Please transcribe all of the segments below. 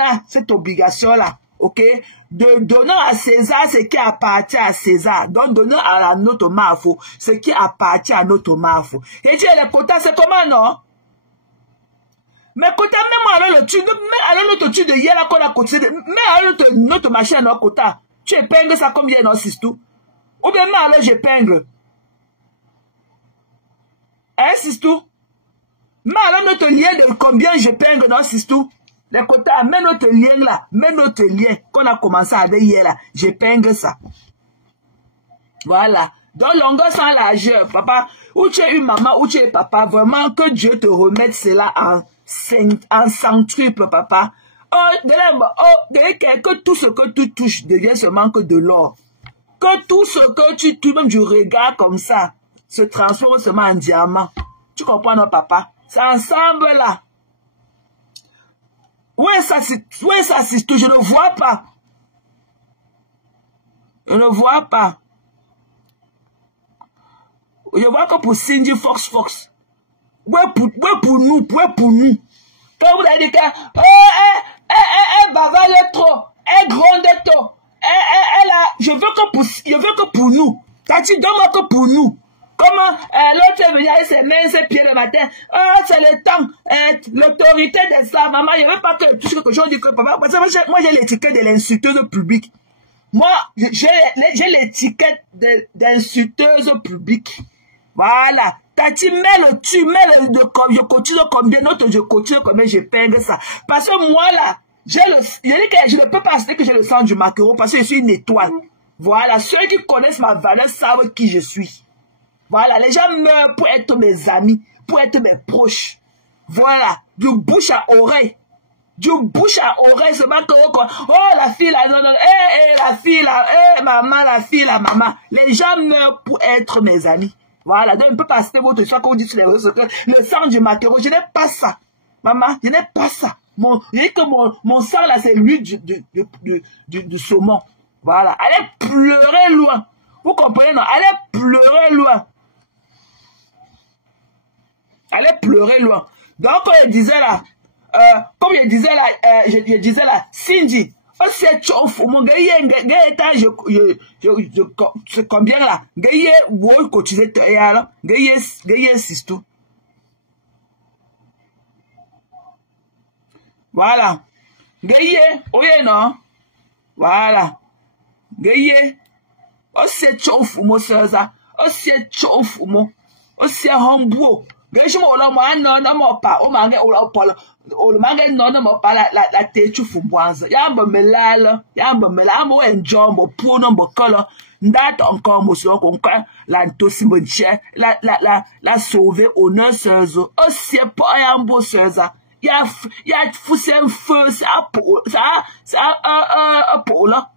a cette obligation-là, ok, de donner à César ce qui appartient à César. Donc, donner à notre mafo ce qui appartient à notre mafo. Et dire les quotas, c'est comment, non? Mais quota, même alors le tu, même alors notre tu de hier là qu'on a coté, même alors notre machine à notre quota, tu épingles ça combien, non, c'est tout? Ou bien, même alors j'épingle. Hein, c'est tout? Mais alors notre lien de combien j'épingle, non, c'est tout? Les quotas, même notre lien là, même notre lien qu'on a commencé avec hier là, j'épingle ça. Voilà. Donc, longueur sans largeur, papa, où tu es une maman, où tu es papa, vraiment que Dieu te remette cela en centuple, papa. Que tout ce que tu touches devient seulement que de l'or. Que tout ce que tu touches, même du regard comme ça, se transforme seulement en diamant. Tu comprends, non, papa? C'est ensemble, là. Où est ça, tout? Je ne vois pas. Je ne vois pas. Je vois que pour Cindy Fox. Ouais, pour nous. Quand vous avez dit elle bavale trop, elle gronde trop, je veux que pour nous. T'as dit, donne-moi que pour nous. Comment l'autre est venu avec ses mains, ses pieds le matin. Oh, c'est le temps. L'autorité de ça, maman, je ne veux pas que tout ce que je dis que papa. Parce que moi, j'ai l'étiquette de l'insulteuse publique. Moi, j'ai l'étiquette d'insulteuse publique. Voilà. Tati, je continue combien, je continue combien, je peigne ça. Parce que moi, là, je ne peux pas dire que j'ai le sang du maquereau parce que je suis une étoile. Voilà. Ceux qui connaissent ma valeur savent qui je suis. Voilà. Les gens meurent pour être mes amis, pour être mes proches. Voilà. Du bouche à oreille. Du bouche à oreille, c'est pas que, oh, la fille, là, non, la fille, là, maman, la fille, la maman. Les gens meurent pour être mes amis. Voilà, donc on ne peut pas citer votre histoire quand vous dites sur les réseaux sociaux, le sang du maquereau, je n'ai pas ça. Maman, je n'ai pas ça. Je dis que mon sang là, c'est lui du saumon. Voilà, allez pleurer loin. Vous comprenez, non? Allez pleurer loin. Allez pleurer loin. Donc, comme je disais là, je disais là, Cindy, c'est chauffe, mon gars, je combien là, gars, vous cotisez, gars, c'est tout. Voilà. Gars, oui, non? Voilà. Gars, c'est chauffe, mon soeur, c'est chauffe, mon, c'est humble. Gars, je m'en pas, on m'a o le manga no mo pa la te chufu bwanza ya mbo melala mo enjoy mo puno mo kolo ndata encore mo so ko la ntosi mo che la sauver honneur sezo o sie po ya mbo seza ya fusen feu ça pola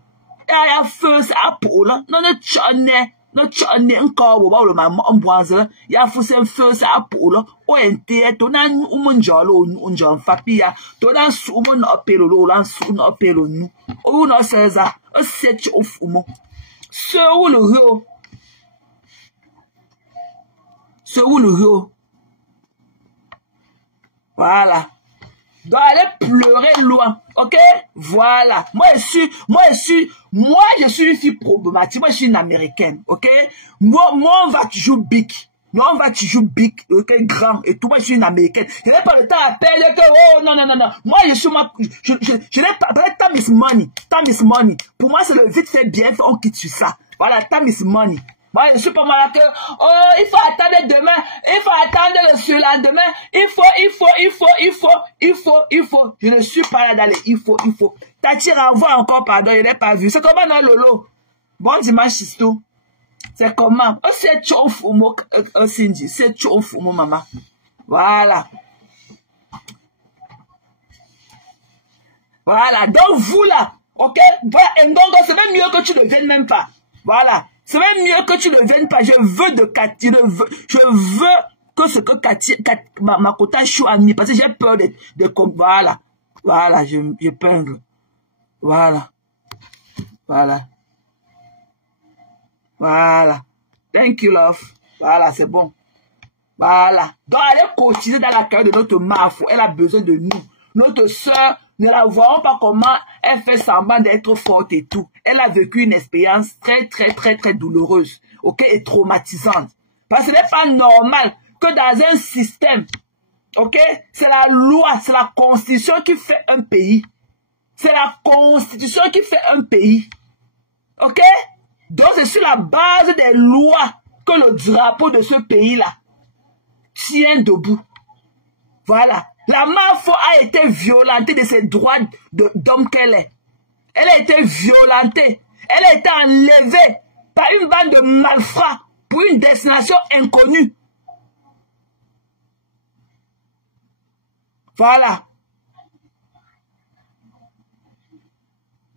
ya feu ça pola no chane no chane encore bo lo ma mbwanza ya fusen feu ça pola o ente to na umunjalo unjon fapia to na sumo no pelo lo lan su no pelo nu o no seza o set of umo so wulu voilà. Donc allez pleurer loin, ok? Voilà. Moi je suis une fille problématique. Moi je suis une américaine, ok? Moi on va toujours big. Non, on va toujours big, ok, grand et tout. Moi je suis une américaine. Je n'ai pas le temps à payer que oh non. Moi je n'ai pas time is money. Time is money. Pour moi c'est le vite fait bien fait, on quitte sur ça. Voilà, time is money. Moi, je suis pas mal que, oh, il faut attendre demain, il faut attendre le surlendemain, il faut. Je ne suis pas là dans les il faut. Tati renvoie encore, pardon, je n'ai pas vu. C'est comment, non, Lolo? Bon dimanche, c'est tout. C'est comment? Oh, c'est chouf, Cindy, c'est chouf, maman. Voilà. Voilà. Donc, vous là, ok? Et donc, c'est même mieux que tu ne viennes même pas. Voilà. C'est même mieux que tu ne viennes pas. Je veux de Cathy. Je veux que ce que Cathy, ma quota chou à mi. Parce que j'ai peur de voilà. Voilà, je peigne. Voilà. Thank you, love. Voilà, c'est bon. Voilà. Donc, allez cotiser dans la carrière de notre mafo. Elle a besoin de nous. Notre soeur, ne la voyons pas comment elle fait semblant d'être forte et tout. Elle a vécu une expérience très douloureuse, ok, et traumatisante. Parce que ce n'est pas normal que dans un système, ok, c'est la loi, c'est la constitution qui fait un pays. C'est la constitution qui fait un pays. Ok? Donc c'est sur la base des lois que le drapeau de ce pays-là tient debout. Voilà. La Mafo a été violentée de ses droits d'homme qu'elle est. Elle a été violentée. Elle a été enlevée par une bande de malfrats pour une destination inconnue. Voilà.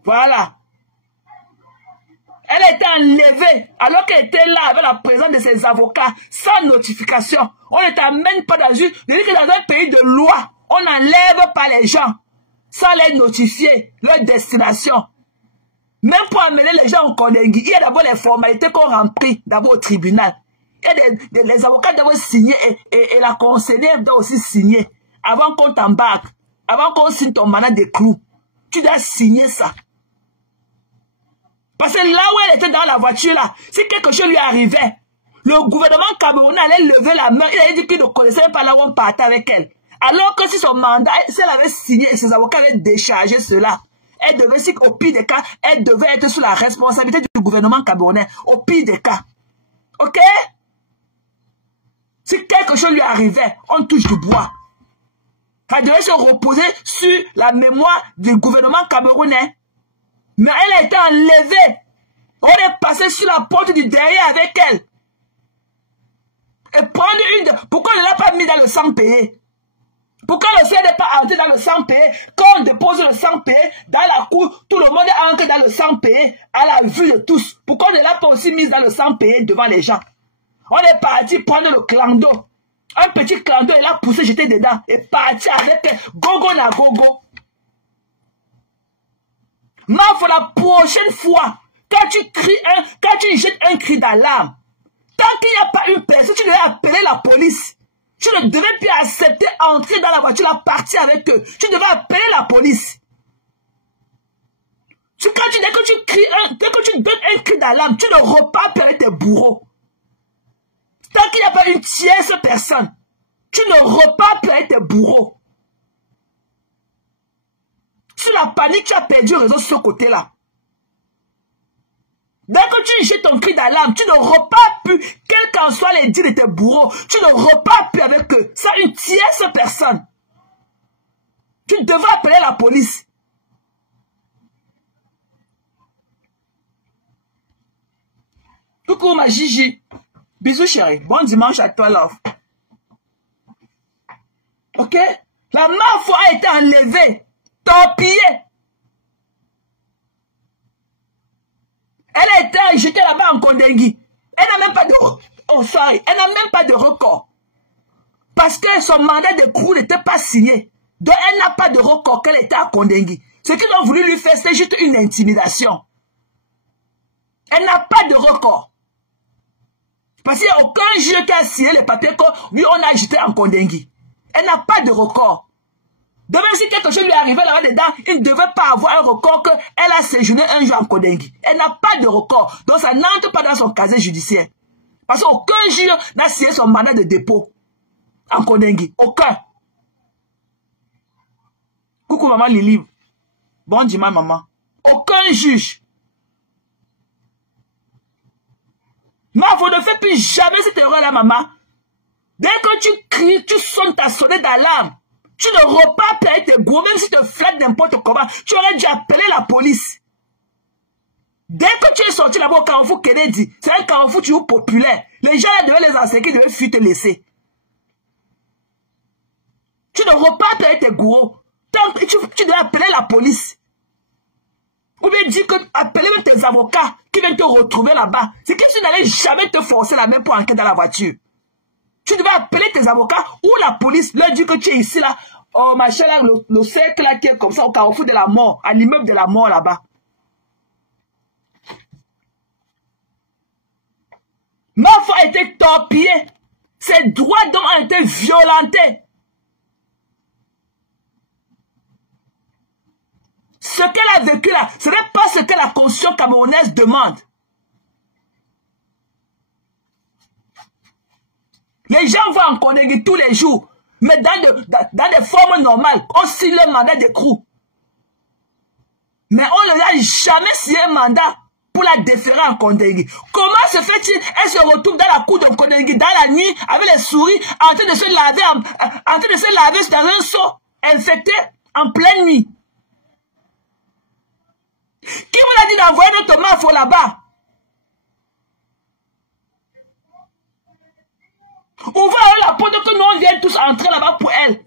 Voilà. Elle a été enlevée alors qu'elle était là avec la présence de ses avocats sans notification. On ne t'amène pas dans un pays de loi. On n'enlève pas les gens sans les notifier, leur destination. Même pour amener les gens au Kondengui, il y a d'abord les formalités qu'on remplit d'abord au tribunal. Il y a les avocats doivent signer et la conseillère doit aussi signer avant qu'on t'embarque, avant qu'on signe ton mandat de clous. Tu dois signer ça. Parce que là où elle était dans la voiture, là, si quelque chose lui arrivait, le gouvernement camerounais allait lever la main. Il allait dire qu'il ne connaissait pas là où on partait avec elle. Alors que si son mandat, si elle avait signé et ses avocats avaient déchargé cela, elle devait, si au pire des cas, elle devait être sous la responsabilité du gouvernement camerounais. Au pire des cas. Ok? Si quelque chose lui arrivait, on touche du bois. Elle devait se reposer sur la mémoire du gouvernement camerounais. Mais elle a été enlevée. On est passé sur la porte du derrière avec elle. Et prendre une... Pourquoi on ne l'a pas mis dans le sang payé? Pourquoi le ciel n'est pas entré dans le sang payé? Quand on dépose le sang payé dans la cour, tout le monde est entré dans le sang payé à la vue de tous. Pourquoi on ne l'a pas aussi mis dans le sang payé devant les gens? On est parti prendre le clando. Un petit clando, il a poussé, jeté dedans. Et parti avec gogo na gogo. Mais pour la prochaine fois, quand tu jettes un cri d'alarme, tant qu'il n'y a pas une personne, tu devais appeler la police. Tu ne devais plus accepter entrer dans la voiture, la partir avec eux. Tu devais appeler la police. Dès que tu donnes un cri d'alarme, tu ne repars avec tes bourreaux. Tant qu'il n'y a pas une tierce personne, tu ne repars avec tes bourreaux. Sur la panique, tu as perdu le réseau sur ce côté-là. Dès que tu jettes ton cri d'alarme, tu ne repars plus, quels qu'en soient les dits de tes bourreaux, tu ne repars plus avec eux. C'est une tierce personne. Tu devrais appeler la police. Coucou ma Gigi. Bisous chérie. Bon dimanche à toi, love. Ok? La Mafo a été enlevée. Torpillée. Elle a été jetée là-bas en Kondengui. Elle n'a même pas de... Oh, sorry. Elle n'a même pas de record. Parce que son mandat de crew n'était pas signé. Donc, elle n'a pas de record qu'elle était à Kondengui. Ce qu'ils ont voulu lui faire, c'est juste une intimidation. Elle n'a pas de record. Parce qu'il n'y a aucun juge qui a signé les papiers que lui, on a jeté en Kondengui. Elle n'a pas de record. Donc même si quelque chose lui arrivait là-dedans, il ne devait pas avoir un record qu'elle a séjourné un jour en Kondengui. Elle n'a pas de record. Donc ça n'entre pas dans son casier judiciaire. Parce qu'aucun juge n'a signé son mandat de dépôt en Kondengui. Aucun. Coucou maman Lily. Bon dimanche maman. Aucun juge. Mais vous ne faites plus jamais cette erreur-là, maman. Dès que tu cries, tu sonnes ta sonnette d'alarme. Tu ne repars pas avec tes gros, même si tu te flattes n'importe comment. Tu aurais dû appeler la police. Dès que tu es sorti là-bas au Carrefour Kennedy, c'est un Carrefour toujours populaire. Les gens là devaient les enseigner, devaient fuir te laisser. Tu ne repars pas avec tes gros. Tu dois appeler la police. Ou bien dire que appeler tes avocats qui viennent te retrouver là-bas. C'est comme si tu n'allais jamais te forcer la main pour entrer dans la voiture. Tu devais appeler tes avocats ou la police, leur dire que tu es ici là. Oh machin là, le cercle là qui est comme ça au Carrefour de la mort, à l'immeuble de la mort là-bas. Mafo a été torpillé. Ses droits ont été violentés. ce qu'elle a vécu là, ce n'est pas ce que la constitution camerounaise demande. Les gens vont en Kondengui tous les jours, mais dans des formes normales, on signe le mandat d'écrou. Mais on ne l'a jamais signé un mandat pour la déférer en Kondengui. Comment se fait-il? Elle se retrouve dans la cour de Kondengui dans la nuit avec les souris en train de se laver, en train de se laver dans un seau infecté en pleine nuit. Qui vous a dit d'envoyer notre mafia là-bas? Ouvrez la porte que nous on vienne tous entrer là-bas pour elle.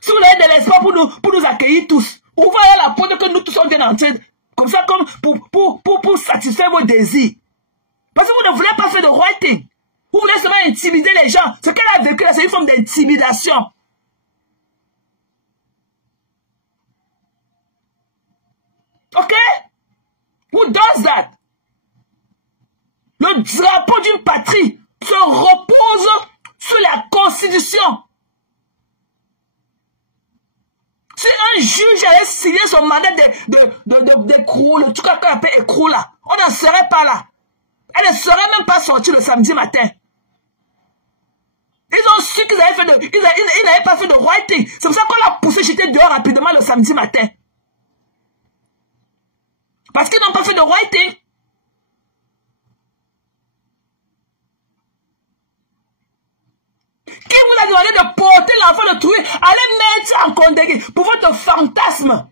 Si vous avez de l'espoir pour nous accueillir tous, ouvrez la porte que nous tous on vienne entrer. Comme ça, comme pour satisfaire vos désirs. Parce que vous ne voulez pas faire de writing. Vous voulez seulement intimider les gens. Ce qu'elle a vécu là, c'est une forme d'intimidation. Ok? Who does that? Le drapeau d'une patrie se repose sur la Constitution. Si un juge allait signer son mandat d'écrou, le truc qu'on appelle écrou là, on n'en serait pas là. Elle ne serait même pas sortie le samedi matin. Ils ont su qu'ils avaient fait ils n'avaient pas fait de writing. C'est pour ça qu'on l'a poussé jeter dehors rapidement le samedi matin. Parce qu'ils n'ont pas fait de writing. Qui vous a demandé de porter l'enfant de Troué, allez mettre en Kondengui pour votre fantasme?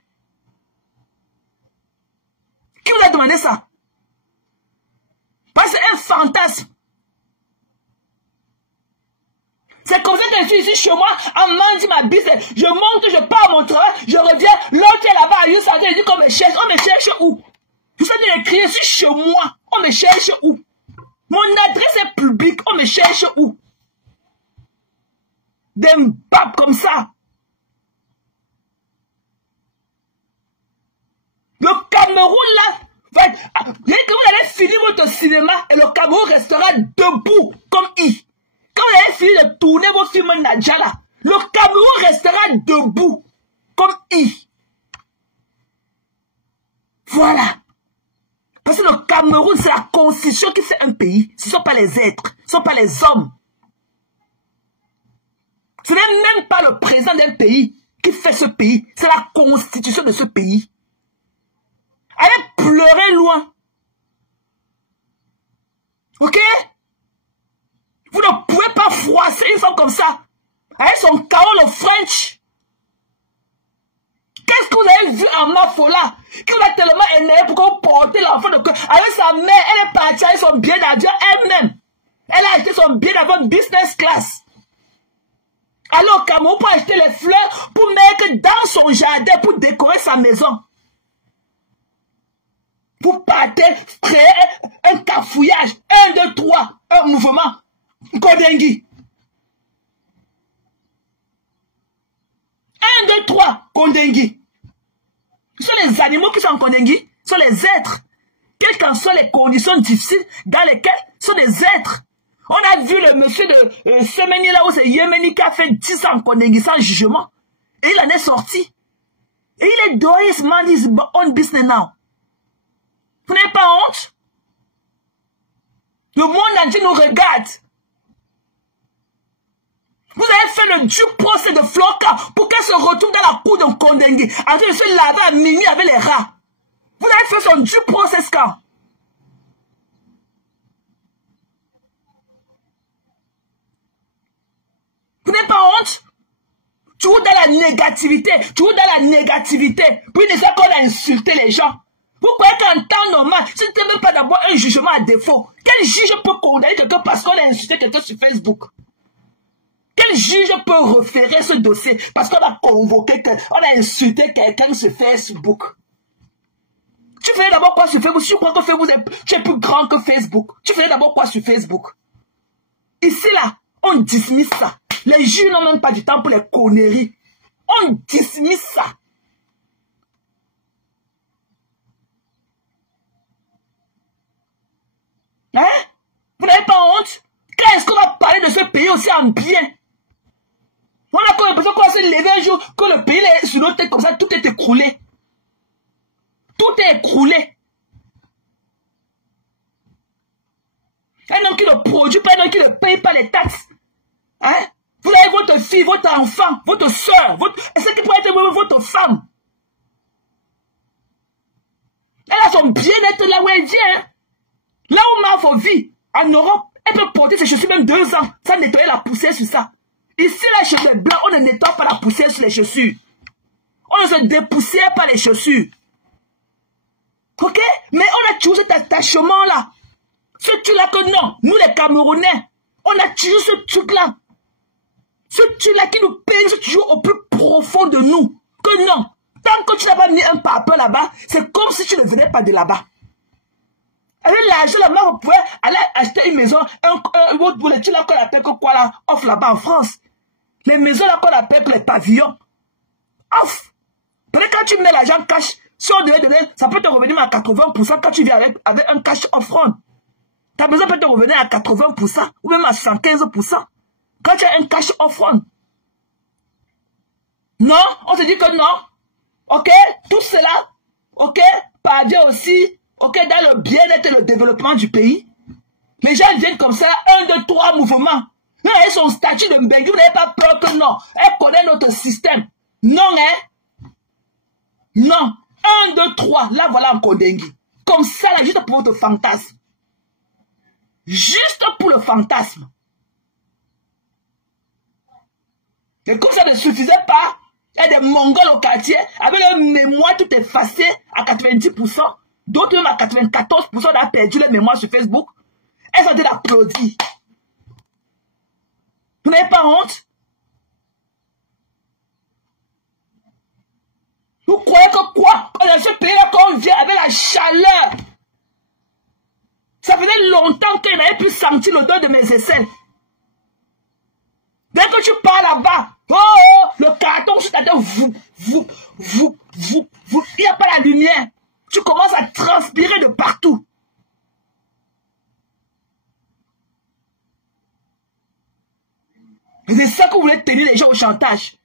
Qui vous a demandé ça? Parce que c'est un fantasme. C'est comme ça que je suis ici chez moi, en mandi ma bise, je monte, je pars à mon travail, je reviens, l'autre est là-bas, il s'en dit qu'on me cherche, on me cherche où? Vous savez d'écrire ici chez moi, on me cherche où? Mon adresse est publique, on me cherche où? Des mbap comme ça. Le Cameroun là, dès que vous allez finir votre cinéma et le Cameroun restera debout comme I. Quand vous allez finir de tourner vos films Nadjala, le Cameroun restera debout comme I. Voilà. Parce que le Cameroun, c'est la constitution qui fait un pays. Ce ne sont pas les êtres, ce ne sont pas les hommes. Ce n'est même pas le président d'un pays qui fait ce pays. C'est la constitution de ce pays. Allez pleurer loin. Ok? Vous ne pouvez pas froisser une femme comme ça. Avec son chaos, le French. Qu'est-ce que vous avez vu en Mafola? Qui vous a tellement énervé pour qu'on porte l'enfant de cœur. Avec sa mère, elle est partie avec son billet d'avion elle-même. Elle a acheté son billet d'avion business class. Alors au Cameroun pour acheter les fleurs pour mettre dans son jardin pour décorer sa maison. Pour partir créer un cafouillage. 1, 2, 3. Un mouvement. Kondengui. 1, 2, 3. Kondengui. Ce sont les animaux qui sont en Kondengui. Ce sont les êtres. Quelles qu'en soient les conditions difficiles dans lesquelles ce sont des êtres. On a vu le monsieur de Semeni là où c'est Yémeni qui a fait 10 ans en Kondengui sans jugement. Et il en est sorti. Et il est dehors, il se mind his own business now. Vous n'avez pas honte? Le monde entier nous regarde. Vous avez fait le due procès de Floka pour qu'elle se retrouve dans la cour de Kondengui en train de se laver à minuit avec les rats. Vous avez fait son due process quand? Vous n'avez pas honte? Toujours dans la négativité. Toujours dans la négativité. Puis il qu'on a insulté les gens. Vous croyez qu'en temps normal, ce n'était même pas d'abord un jugement à défaut. Quel juge peut condamner quelqu'un parce qu'on a insulté quelqu'un sur Facebook? Quel juge peut référer ce dossier parce qu'on a convoqué, on a insulté quelqu'un sur Facebook? Tu faisais d'abord quoi sur Facebook? Tu crois que Facebook, tu es plus grand que Facebook? Tu faisais d'abord quoi sur Facebook? Ici, là, on dismiss ça. Les juges n'ont même pas du temps pour les conneries. On dismiss ça. Hein? Vous n'avez pas honte? Quand est-ce qu'on va parler de ce pays aussi en bien? On a comme l'impression qu'on s'est levé un jour, que le pays est sur notre tête comme ça, tout est écroulé. Tout est écroulé. Un homme qui ne produit pas, un homme qui ne paye pas les taxes. Hein? Vous avez votre fille, votre enfant, votre soeur, est-ce qui pourrait être votre femme? Elle a son bien-être là où elle vient. Là où Marfo vit, en Europe, elle peut porter ses chaussures même 2 ans sans nettoyer la poussière sur ça. Ici, là, chez les blancs, on ne nettoie pas la poussière sur les chaussures. On ne se dépoussière pas les chaussures. Ok? Mais on a toujours cet attachement-là. Ce truc-là que non, nous les Camerounais, on a toujours ce truc-là. Ce truc-là qui nous pèse toujours au plus profond de nous. Que non, tant que tu n'as pas mis un papier là-bas, c'est comme si tu ne venais pas de là-bas. Avec l'argent, là, on pouvait aller acheter une maison, le truc là qu'on appelle que quoi là, off là-bas en France. Les maisons là qu'on appelle que les pavillons. Off. Peut-être quand tu mets l'argent cash, si on devait donner, ça peut te revenir à 80% quand tu viens avec un cash offrande. Ta maison peut te revenir à 80% ou même à 115% quand tu as un cash offrande. Non, on se dit que non. Ok, tout cela, ok, parvient aussi, ok, dans le bien-être et le développement du pays. Les gens viennent comme ça, 1, 2, 3 mouvements. Là, ils sont statut de Mbengue, vous n'avez pas peur que non. Elle connaît notre système. Non, hein. Non. 1, 2, 3, là voilà encore dingue. Comme ça, là, juste pour votre fantasme. Juste pour le fantasme. Et comme ça ne suffisait pas, il y a des Mongols au quartier, avec leur mémoire tout effacé à 90%. D'autres même à 94% ont perdu leur mémoire sur Facebook. Elles ont dit d'applaudir. Vous n'avez pas honte? Vous croyez que quoi? Dans ce pays-là, quand on vient avec la chaleur, ça faisait longtemps qu'elle n'avait plus senti l'odeur de mes aisselles. Dès que tu pars là-bas, oh, le carton sur ta tête, il n'y a pas la lumière. Tu commences à transpirer de partout. Et c'est ça que vous voulez tenir les gens au chantage.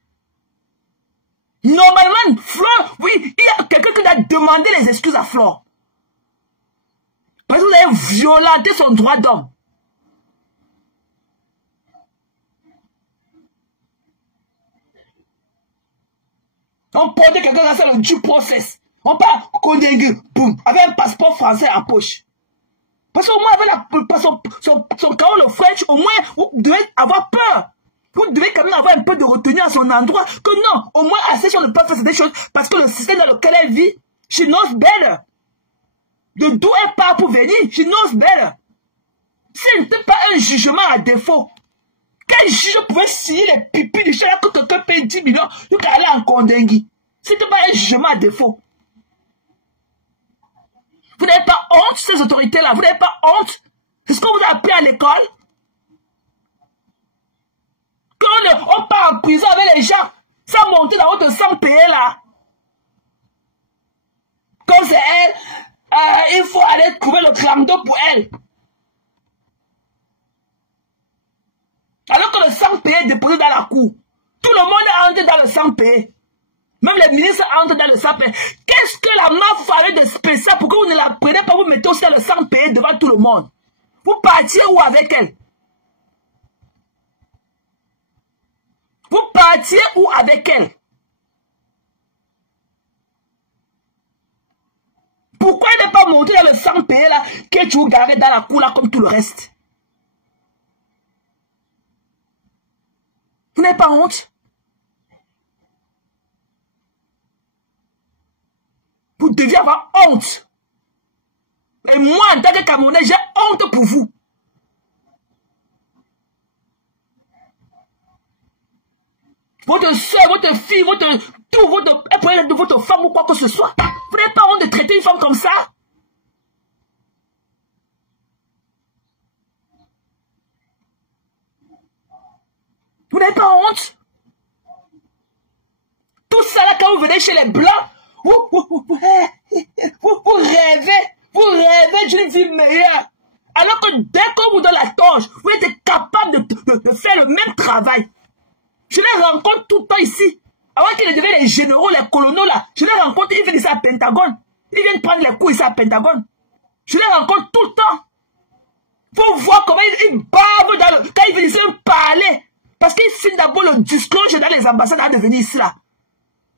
Normalement, Flore, oui, il y a quelqu'un qui a demandé les excuses à Flore. Parce que vous avez violenté son droit d'homme. On portait quelqu'un dans le due process. On part Kondengui, boum, avec un passeport français en poche. Parce qu'au moins, avec son carreau, le French, au moins, vous devez avoir peur. Vous devez quand même avoir un peu de retenue à son endroit. Que non, au moins, assez sur ne pas faire des choses. Parce que le système dans lequel elle vit, she knows better. De d'où elle part pour venir, she knows better. Ce n'était pas un jugement à défaut. Quel juge pouvait signer les pipis du chien là que quelqu'un paye 10 millions jusqu'à aller en Kondengui? Ce n'était pas un jugement à défaut. Vous n'avez pas honte, ces autorités-là? Vous n'avez pas honte? C'est ce qu'on vous a appris à l'école? Quand on part en prison avec les gens, sans monter dans votre sang payé là. Comme c'est elle, il faut aller trouver le clando pour elle. Alors que le sang payé est déposé dans la cour. Tout le monde entre dans le sang payé. Même les ministres entrent dans le sang payé. Qu'est-ce que la MAF ferait de spécial pour que vous ne la preniez pas, vous mettez aussi dans le sang payé devant tout le monde? Vous partiez où avec elle? Vous partiez où avec elle? Pourquoi elle n'est pas montée dans le sang payé là, que tu vous garez dans la cour là comme tout le reste? Vous n'avez pas honte? Vous deviez avoir honte. Et moi, en tant que Camerounais, j'ai honte pour vous. Votre soeur, votre fille, elle pourrait être de votre femme ou quoi que ce soit. Vous n'avez pas honte de traiter une femme comme ça? Vous n'avez pas honte? Tout ça là, quand vous venez chez les Blancs, vous rêvez d'une vie meilleure. Alors que dès qu'on vous donne la torche, vous êtes capable de faire le même travail. Je les rencontre tout le temps ici. Avant qu'ils deviennent les généraux, les colonels là, je les rencontre, ils viennent ici à Pentagone. Ils viennent prendre les coups ici à Pentagone. Je les rencontre tout le temps. Faut voir comment ils bavent quand ils viennent ici parler. Parce qu'ils signent d'abord le discours dans les ambassades avant de venir ici là.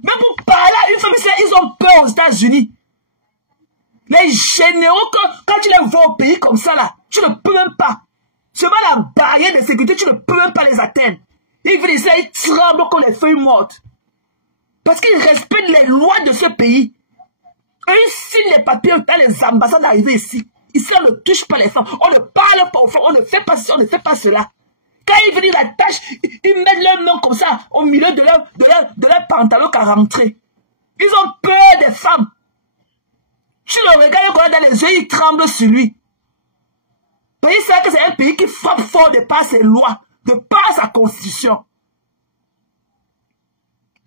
Même pour parler à une femme ici, ils ont peur aux États-Unis. Les généraux, quand tu les vois au pays comme ça là, tu ne peux même pas. Seulement la barrière de sécurité, tu ne peux même pas les atteindre. Ils viennent ici, ils tremblent comme les feuilles mortes. Parce qu'ils respectent les lois de ce pays. Et ils signent les papiers dans les ambassades arrivées ici. Ici, on ne touche pas les femmes. On ne parle pas aux femmes. On ne fait pas ceci, on ne fait pas cela. Quand ils viennent la tâche, ils mettent leurs mains comme ça au milieu de leur pantalon qu'à rentrer. Ils ont peur des femmes. Tu le regardes dans les yeux, il tremble sur lui. Parce qu'il sait que c'est un pays qui frappe fort de par ses lois, de par sa constitution.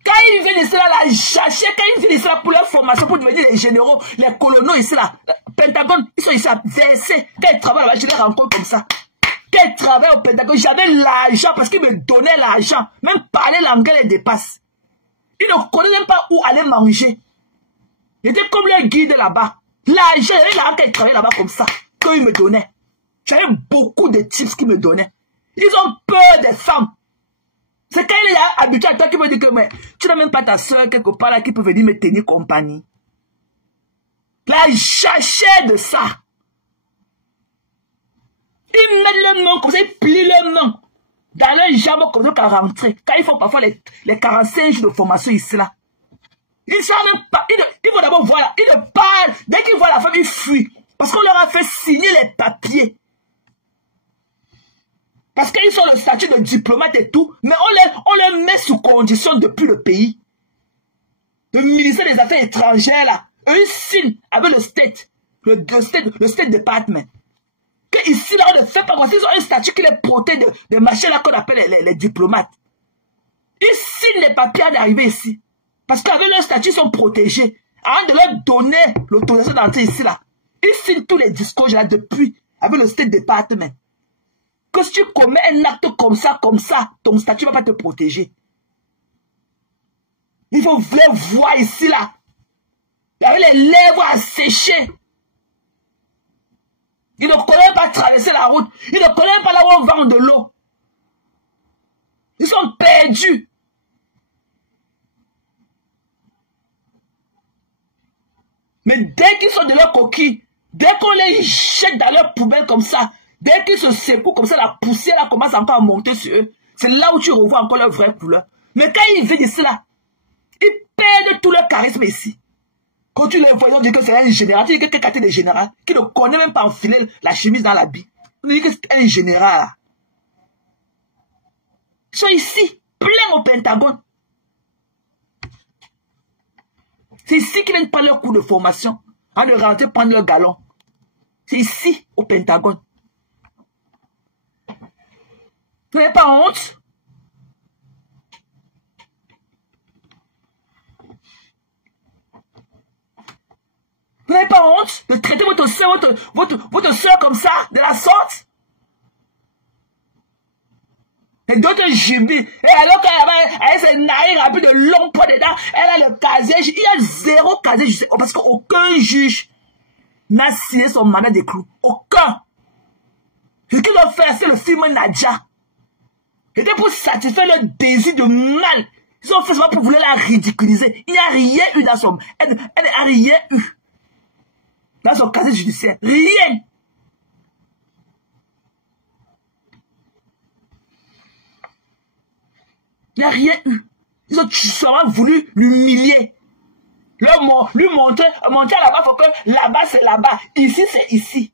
Quand ils viennent ici là, la chercher, quand ils viennent ici là pour leur formation, pour devenir les généraux, les colonels ici là, Pentagone, ils sont ici à verser. Quand ils travaillent là-bas, je les rencontre comme ça. Quand ils travaillent au Pentagone, j'avais l'argent parce qu'ils me donnaient l'argent. Même parler l'anglais les dépasse. Ils ne connaissaient même pas où aller manger. J'étais comme leur guide là-bas. L'argent, quand ils travaillaient là-bas comme ça, qu'ils me donnaient. J'avais beaucoup de tips qu'ils me donnaient. Ils ont peur des femmes. C'est quand il est habitué à toi qui me dit que mais, tu n'as même pas ta soeur quelque part là qui peut venir me tenir compagnie. Là, ils cherchaient de ça. Ils mettent leurs mains comme ça, ils plient leurs mains dans leurs jambes comme ça qu'à rentrer. Quand ils font parfois les 45 jours de formation ici là. Ils ne savent même pas. Ils vont d'abord voir là. Ils ne parlent. Dès qu'ils voient la femme, ils fuient. Parce qu'on leur a fait signer les papiers. Parce qu'ils ont le statut de diplomate et tout, mais on les met sous condition depuis le pays. Le ministère des Affaires étrangères, là, eux, ils signent avec le State Department. Que ici, là, on ne fait pas, parce qu'ils ont un statut qui les protège de machins là qu'on appelle les diplomates. Ils signent les papiers d'arriver ici. Parce qu'avec leur statut, ils sont protégés. Avant de leur donner l'autorisation d'entrer ici, là, ils signent tous les discours là depuis, avec le State Department. Que si tu commets un acte comme ça, ton statut ne va pas te protéger. Il faut les voir ici, là. Il avait les lèvres asséchées. Il ne connaît pas traverser la route. Il ne connaît pas là où on vend de l'eau. Ils sont perdus. Mais dès qu'ils sont de leur coquille, dès qu'on les jette dans leur poubelle comme ça, dès qu'ils se secouent comme ça, la poussière là commence encore à monter sur eux. C'est là où tu revois encore leur vraie couleur. Mais quand ils viennent ici là, ils perdent tout leur charisme ici. Quand tu les vois, on dit que c'est un général. Tu dis que c'est quelqu'un de général qui ne connaît même pas enfiler la chemise dans l'habit. On dit que c'est un général là. Ils sont ici, plein au Pentagone. C'est ici qu'ils viennent prendre leur cours de formation. En de rentrer prendre leur galon. C'est ici, au Pentagone. Vous n'avez pas honte? Vous n'avez pas honte de traiter votre soeur comme ça, de la sorte? Et d'autres jubilent. Et alors qu'elle s'est naïe rapide de longs poids dedans, elle a le casier. Il y a zéro casier, je sais, parce qu'aucun juge n'a signé son mandat de clous. Aucun. Ce qu'ils ont fait, c'est le film Nadia. C'était pour satisfaire le désir de mal. Ils ont fait ça pour vouloir la ridiculiser. Il n'y a rien eu dans son... Elle n'a rien eu. Dans son casier judiciaire. Rien. Il n'y a rien eu. Ils ont seulement voulu l'humilier. Lui montrer là-bas, il faut que là-bas c'est là-bas. Ici c'est ici.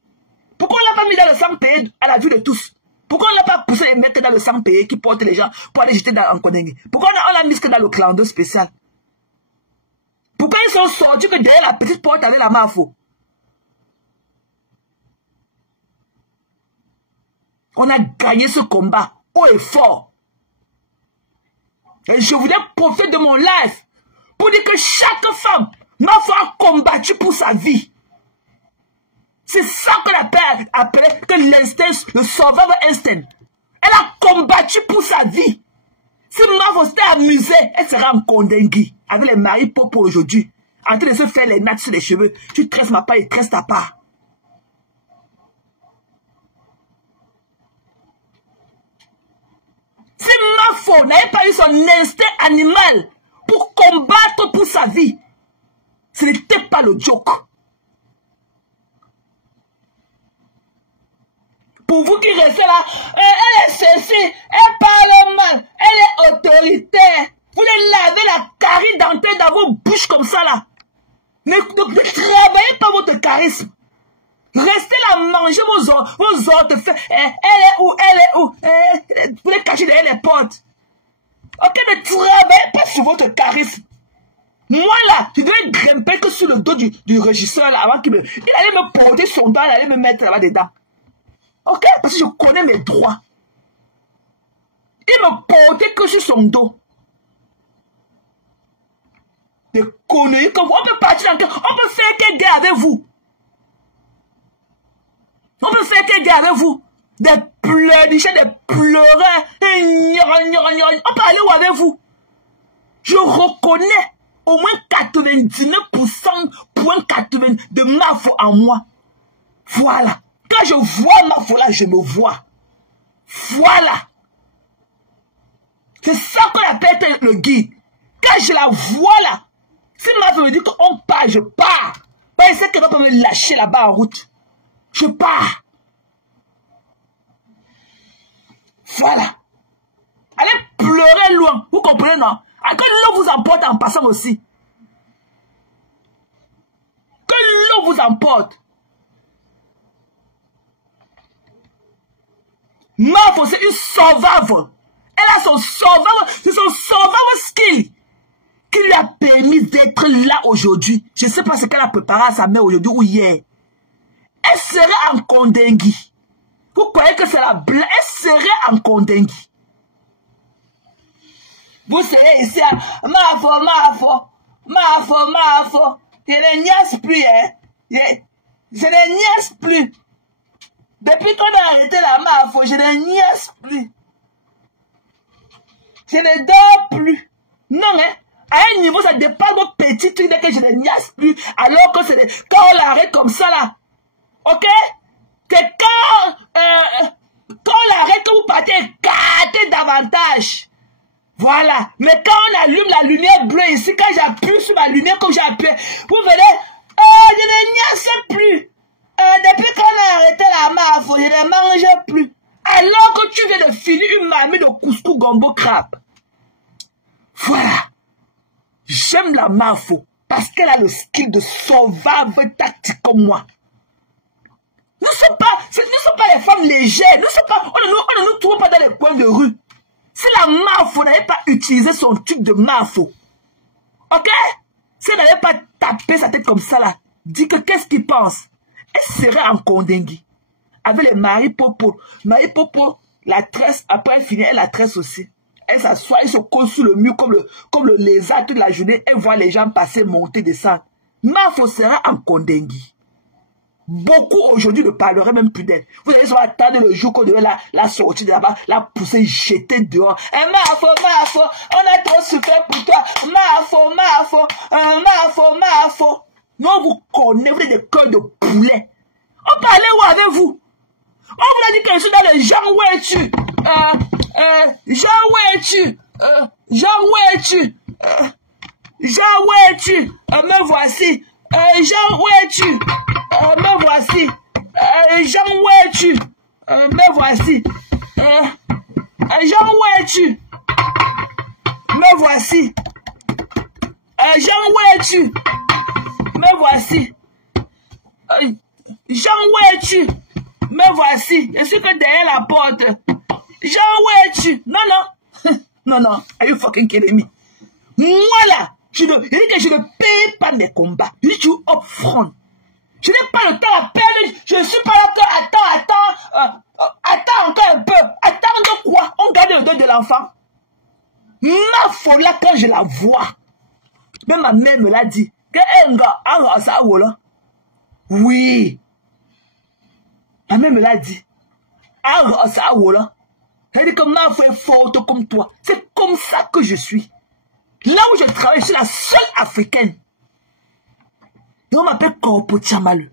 Pourquoi on ne l'a pas mis dans le sang payé à la vue de tous? Pourquoi on ne l'a pas poussé et mettre dans le sang payé qui porte les gens pour aller jeter en Kondengue? Pourquoi on l'a mis que dans le clando spécial? Pourquoi ils sont sortis que derrière la petite porte avec la mafo? On a gagné ce combat haut et fort. Et je voulais profiter de mon live pour dire que chaque femme m'a combattu pour sa vie. C'est ça qu'on appelle que l'instinct, le survival instinct. Elle a combattu pour sa vie. Si Mafo s'était amusée, elle sera en Kondengui avec les maris popo aujourd'hui. En train de se faire les nattes sur les cheveux. Tu tresses ma part et tresse ta part. Si Mafo n'avait pas eu son instinct animal pour combattre pour sa vie, ce n'était pas le joke. Pour vous qui restez là, elle est ceci, elle parle mal, elle est autoritaire. Vous les lavez la carie dentaire dans vos bouches comme ça là. Ne travaillez pas votre charisme. Restez là, mangez vos autres. Elle est où? Elle est où? Vous les cachez derrière les portes. Ok, ne travaillez pas sur votre charisme. Moi là, je devais grimper que sur le dos du régisseur là avant qu'il allait me porter son doigt, il allait me mettre là-bas dedans. Ok, parce que je connais mes droits. Il me portait que sur son dos. Des conneries comme vous. On peut partir dans... On peut faire quelle guerre avec vous? On peut faire quelle guerre avec vous? Des pleurnichés, des pleureurs. On peut aller où avec vous? Je reconnais au moins 99% de Mafo en moi. Voilà. Quand je vois Mafo là, je me vois. Voilà. C'est ça qu'on appelle le guide. Quand je la vois là, si Mafo me dit qu'on part, je pars. Parce que qu'elle va pas me lâcher là-bas en route. Je pars. Voilà. Allez pleurer loin. Vous comprenez, non? Que l'eau vous emporte en passant aussi. Que l'eau vous emporte. Mafo, c'est une survivor. Elle a son survivor. C'est son survivor skill qui lui a permis d'être là aujourd'hui. Je ne sais pas ce qu'elle a préparé à sa mère aujourd'hui ou hier. Elle serait en Kondengui. Vous croyez que c'est la blague? Elle serait en Kondengui. Vous serez ici à Mafo. Je ne niaise plus, hein. Je ne niaise plus. Depuis qu'on a arrêté la Mafo, je ne niaise plus. Je ne dors plus. Non, hein. À un niveau, ça dépend de petits trucs que je ne niaise plus. Alors que c'est quand on l'arrête comme ça, là. Ok? C'est quand on l'arrête, que vous partez écarter davantage. Voilà. Mais quand on allume la lumière bleue ici, quand j'appuie sur ma lumière, comme j'appuie, vous verrez, je ne niaise plus. Depuis qu'on a arrêté la Mafo, je ne mange plus. Alors que tu viens de finir une marmite de couscous gombo crabe. Voilà. J'aime la Mafo parce qu'elle a le skill de survivre tactique comme moi. Nous ne sommes pas les femmes légères. On ne nous trouve pas dans les coins de rue. Si la Mafo n'avait pas utilisé son truc de Mafo, ok? Si elle n'avait pas tapé sa tête comme ça là, dit que qu'est-ce qu'il pense? Elle serait en Kondengui. Avec les maris popo. Marie popo, la tresse, après elle finit, elle la tresse aussi. Elle s'assoit, elle se colle sur le mur comme le lézard toute la journée. Elle voit les gens passer, monter, descendre. Mafo sera en Kondengui. Beaucoup aujourd'hui ne parleraient même plus d'elle. Vous allez attendre le jour qu'on devait la sortir de là-bas, la pousser, jeter dehors. Mafo, on a trop souffert pour toi. Mafo. Non, vous connaissez, vous êtes des cœurs de poulet. On parlait où avec vous? On vous a dit que je suis dans le genre où es-tu? Me voici. Jean, où es-tu? Me voici. Jean, où es-tu? Me voici. Jean, où es-tu? Me voici. Jean, où es-tu? Me voici. Jean, où es-tu? Me voici. Je suis que derrière la porte. Jean, où es-tu? Non. Are you fucking kidding me? Moi là, je dis que je ne paye pas mes combats. Je dis que je suis up front. Je n'ai pas le temps à perdre. Je ne suis pas là que attends encore un peu. Attends de quoi? On garde le dos de l'enfant. Mafo là, quand je la vois, même ma mère me l'a dit. Que ça là. Oui. Ma mère me l'a dit. Ça là. C'est-à-dire que ma femme est forte comme toi. C'est comme ça que je suis. Là où je travaille, je suis la seule africaine. Et on m'appelle Corpo Tchamalu.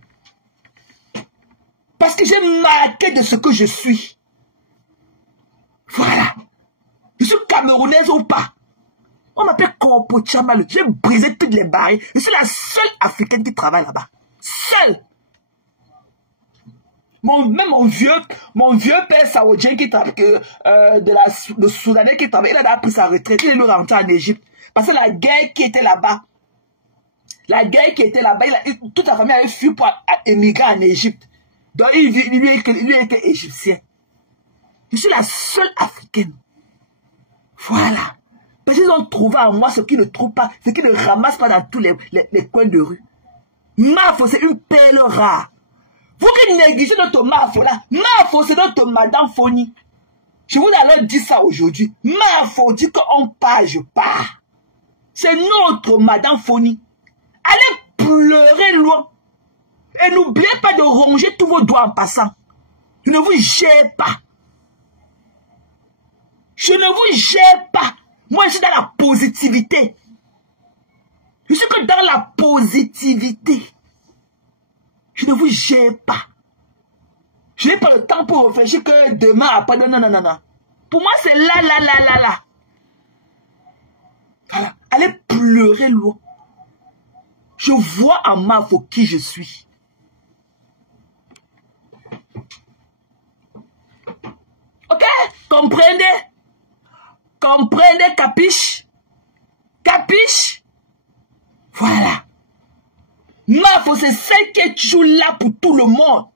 Parce que j'ai marqué de ce que je suis. Voilà. Je suis camerounaise ou pas. On m'appelle Corpo Tchamalu. J'ai brisé toutes les barrières. Je suis la seule africaine qui travaille là-bas. Seule. Même mon vieux père saoudien qui travaille, le Soudanais qui travaille, il a pris sa retraite, il est rentré en Égypte. Parce que la guerre qui était là-bas, toute la famille avait fui pour émigrer en Égypte. Donc lui était égyptien. Je suis la seule africaine. Voilà. Parce qu'ils ont trouvé en moi ce qu'ils ne trouvent pas, ce qu'ils ne ramassent pas dans tous les coins de rue. Mafo, c'est une perle rare. Vous qui négligez notre Mafo là, Mafo c'est notre Madame Foni. Je vous allais dire ça aujourd'hui. Mafo dit qu'on part, je pars. C'est notre Madame Foni. Allez pleurer loin. Et n'oubliez pas de ronger tous vos doigts en passant. Je ne vous gère pas. Je ne vous gère pas. Moi, je suis dans la positivité. Je suis que dans la positivité. Je ne vous gère pas. Je n'ai pas le temps pour réfléchir que demain, après, non. Pour moi, c'est là. Voilà. Allez pleurer loin. Je vois en Mafo qui je suis. Ok? Comprenez? Comprenez, capiche? Capiche? Voilà. Mafo, c'est celle qui est toujours là pour tout le monde.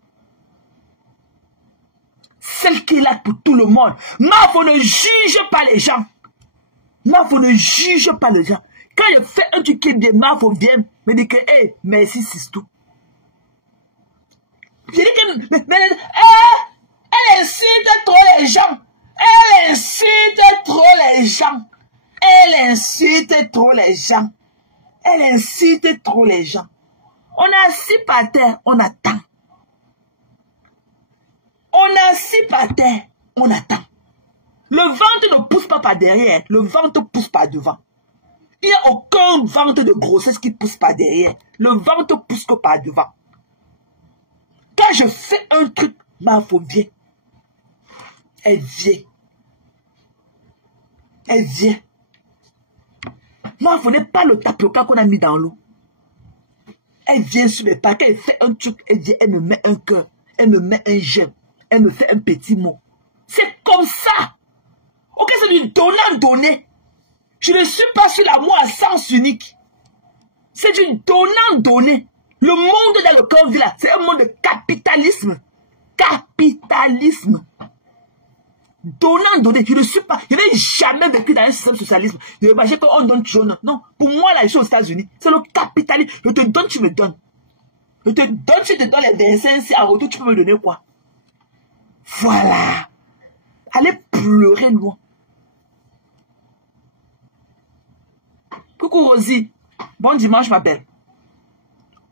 Celle qui est là pour tout le monde. Mafo ne juge pas les gens. Mafo ne juge pas les gens. Quand je fais un truc qui est bien, Mafo vient me dire que, hey, merci, c'est tout. Je dis que, elle incite trop les gens. Elle incite trop les gens. Elle incite trop les gens. Elle incite trop les gens. On est assis par terre, on attend. On est assis par terre, on attend. Le ventre ne pousse pas par derrière, le ventre pousse par devant. Il n'y a aucun ventre de grossesse qui pousse par derrière. Le ventre pousse que par devant. Quand je fais un truc, Mafo vient. Elle vient. Elle vient. Mafo n'est pas le tapioca qu'on a mis dans l'eau. Elle vient sur mes pas. Quand elle fait un truc, elle vient, elle me met un cœur. Elle me met un j'aime. Elle me fait un petit mot. C'est comme ça. Ok, c'est du donnant-donné. Je ne suis pas sur l'amour à sens unique. C'est du donnant-donné. Le monde dans lequel on vit là, c'est un monde de capitalisme. Capitalisme. Donnant-donné. Je ne suis pas. Je n'ai jamais vécu dans un système socialisme. Je n'imagine qu'on donne toujours. Non. Pour moi, là, je suis aux États-Unis. C'est le capitalisme. Je te donne, tu me donnes. Je te donne, tu te donnes les 25 si en retour, tu peux me donner quoi? Voilà. Allez pleurer loin. Coucou Rosie. Bon dimanche, ma belle.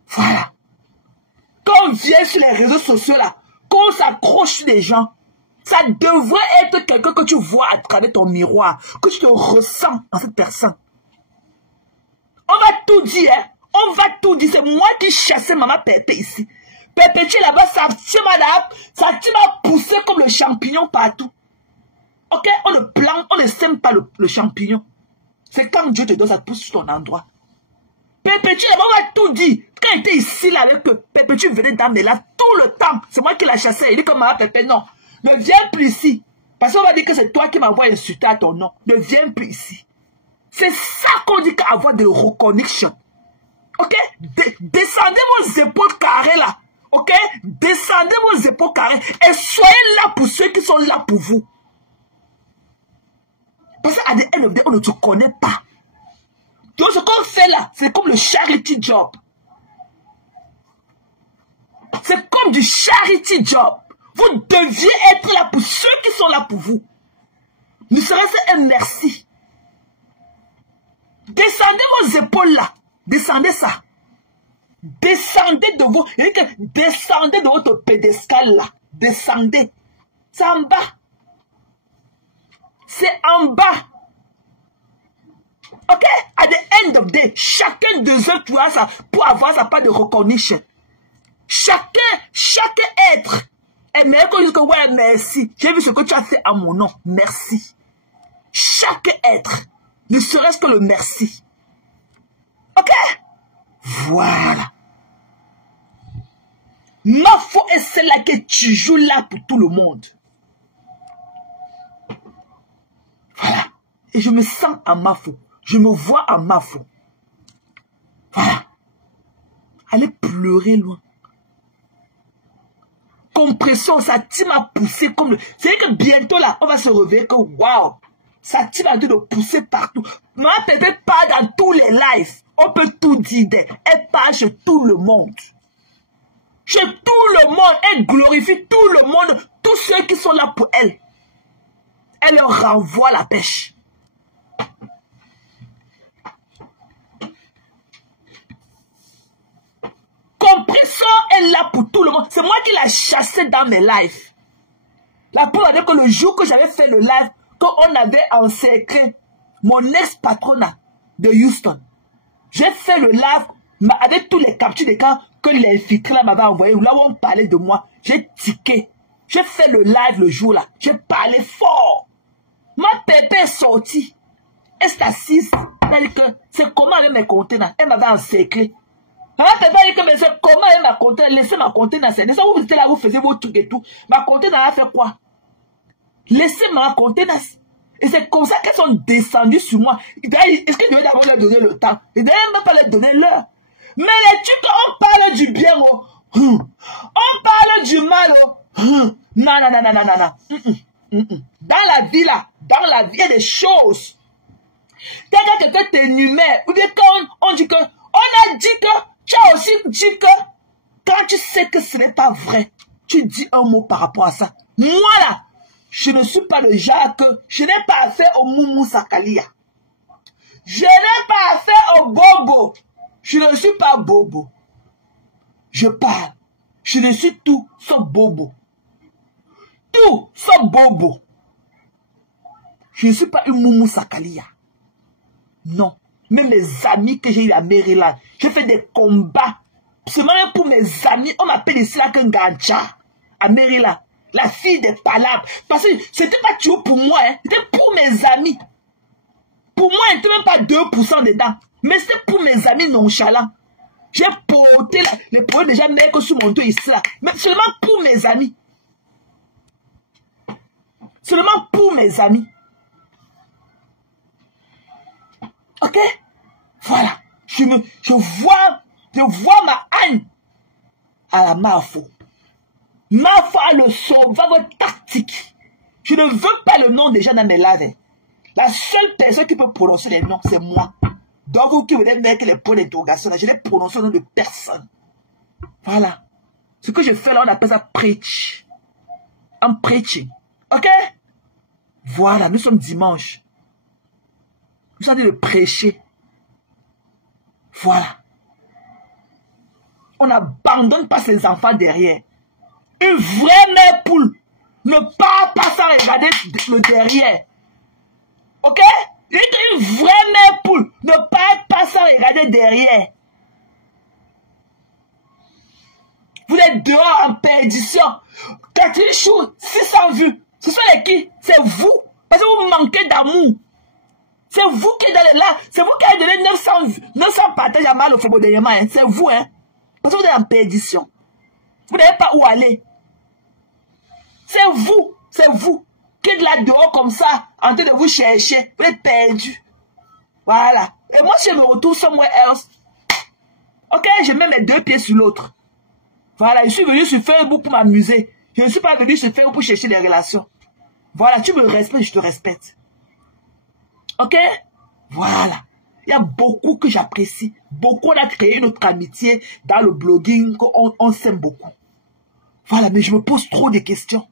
Voilà. Quand on vient sur les réseaux sociaux là, quand on s'accroche sur les gens, ça devrait être quelqu'un que tu vois à travers ton miroir, que tu te ressens en cette personne. On va tout dire, hein. On va tout dire. C'est moi qui chassais maman Pépé ici. Pépé, tu es là-bas, ça m'a poussé comme le champignon partout. Ok, on ne plante, on ne sème pas le champignon. C'est quand Dieu te donne, ça te pousse sur ton endroit. Pépé, tu là-bas, on va tout dire. Quand il était ici, là, avec Pépé, tu venais dans mes là tout le temps. C'est moi qui l'a chassé. Il dit que maman Pépé, non. Ne viens plus ici. Parce qu'on va dire que c'est toi qui m'envoie insulter à ton nom. Ne viens plus ici. C'est ça qu'on dit qu'avoir de reconnexion. Ok? Descendez vos épaules carrées là. Ok? Descendez vos épaules carrées. Et soyez là pour ceux qui sont là pour vous. Parce qu'à des end of the day, on ne te connaît pas. Donc ce qu'on fait là, c'est comme le charity job. C'est comme du charity job. Vous deviez être là pour ceux qui sont là pour vous. Ne serait-ce un merci. Descendez vos épaules là. Descendez ça. Descendez de vos... Descendez de votre pédestal là. Descendez. C'est en bas. c'est en bas. Ok? At the end of the day, chacun de eux doit ça pour avoir sa part de recognition. Chaque être est meilleur que que ouais, merci. J'ai vu ce que tu as fait à mon nom. Merci. Chaque être, ne serait-ce que le merci. Ok? Voilà. Mafo est celle-là que tu joues là pour tout le monde. Voilà. Et je me sens à Mafo. Je me vois à Mafo. Voilà. Allez pleurer loin. Compression, ça m'a poussé comme le... C'est que bientôt là, on va se réveiller que waouh, ça m'a dit de pousser partout. Ma pépé part dans tous les lives. On peut tout dire. Elle part chez tout le monde. Chez tout le monde. Elle glorifie tout le monde. Tous ceux qui sont là pour elle. Elle leur renvoie la pêche. Compression est là pour tout le monde. C'est moi qui l'ai chassé dans mes lives. La preuve est que le jour que j'avais fait le live, quand on avait en secret mon ex-patronat de Houston, j'ai fait le live avec tous les captures d'écran que l'infiltré là m'avait envoyé, là où on parlait de moi. J'ai tiqué. J'ai fait le live le jour là. J'ai parlé fort. Ma pépé est sortie. Elle s'est assise. Elle dit que c'est comment avec mes conteneurs. Elle m'avait encerclé. Ma pépé dit que c'est comment avec ma conteneur. Laissez ma conteneur. C'est ça, vous étiez là, vous faisiez vos trucs et tout. Ma conteneur a fait quoi? Laissez ma conteneur. Et c'est comme ça qu'elles sont descendues sur moi. Est-ce que je vais d'abord leur donner le temps? Et d'ailleurs, même pas leur donner l'heure. Mais les trucs, on parle du bien, oh. On parle du mal, oh. Non, non, non, non, non, non, non. Dans la vie, là, dans la vie, il y a des choses. Quand quelqu'un t'énumère, ou bien quand on dit que, on a dit que, tu as aussi dit que, quand tu sais que ce n'est pas vrai, tu dis un mot par rapport à ça. Moi, là, je ne suis pas le genre que, je n'ai pas affaire au Moumou Sakalia. Je n'ai pas affaire au bobo. Je ne suis pas bobo. Je parle. Je ne suis tout sauf bobo. Tout sauf bobo. Je ne suis pas une Moumou Sakalia. Non. Même les amis que j'ai eu à Maryland, j'ai fait des combats. C'est même pour mes amis. On m'appelle ici là qu'un gancha à Maryland. La fille des palabres. Parce que c'était pas tout pour moi. Hein. C'était pour mes amis. Pour moi, il n'était même pas 2% dedans. Mais c'est pour mes amis nonchalants. J'ai porté les problèmes déjà mecs que sur mon dos ici là. Mais seulement pour mes amis. Seulement pour mes amis. Ok? Voilà. Je vois ma haine à la Mafo. Mafo a le sauveur tactique. Je ne veux pas le nom des gens dans mes lives. La seule personne qui peut prononcer les noms, c'est moi. Donc vous qui voulez mettre les points d'interrogation, je n'ai prononcé le nom de personne. Voilà. Ce que je fais là, on appelle ça preach. I'm preaching. Ok? Voilà, nous sommes dimanche. Nous sommes en train de prêcher. Voilà. On n'abandonne pas ses enfants derrière. Une vraie mère poule ne part pas sans regarder le derrière. Ok? Une vraie mère poule ne part pas sans regarder derrière. Vous êtes dehors en perdition. Catherine Chou, 600 vues. Ce sont les qui? C'est vous. Parce que vous manquez d'amour. C'est vous qui êtes dans les là. C'est vous qui avez donné 900 partages à mal au Fobo de Yéma. C'est vous, hein. Parce que vous êtes en perdition. Vous n'avez pas où aller. C'est vous qui êtes là dehors comme ça, en train de vous chercher. Vous êtes perdu. Voilà. Et moi, si je me retrouve somewhere else, ok, je mets mes deux pieds sur l'autre. Voilà, je suis venu sur Facebook pour m'amuser. Je ne suis pas venu sur Facebook pour chercher des relations. Voilà, tu me respectes, je te respecte. Ok? Voilà. Il y a beaucoup que j'apprécie. Beaucoup, on a créé notre amitié dans le blogging, on s'aime beaucoup. Voilà, mais je me pose trop de questions.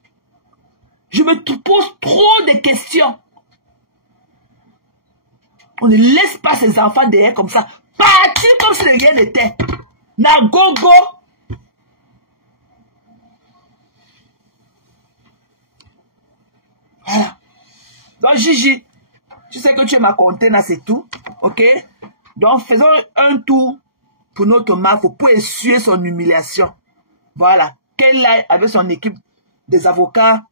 Je me pose trop de questions. On ne laisse pas ses enfants derrière comme ça. Partir comme si rien n'était. Nagogo. Voilà. Donc, Gigi, tu sais que tu es ma container, c'est tout. OK? Donc, faisons un tour pour notre Mafo pour essuyer son humiliation. Voilà. Qu'elle aille avec son équipe des avocats.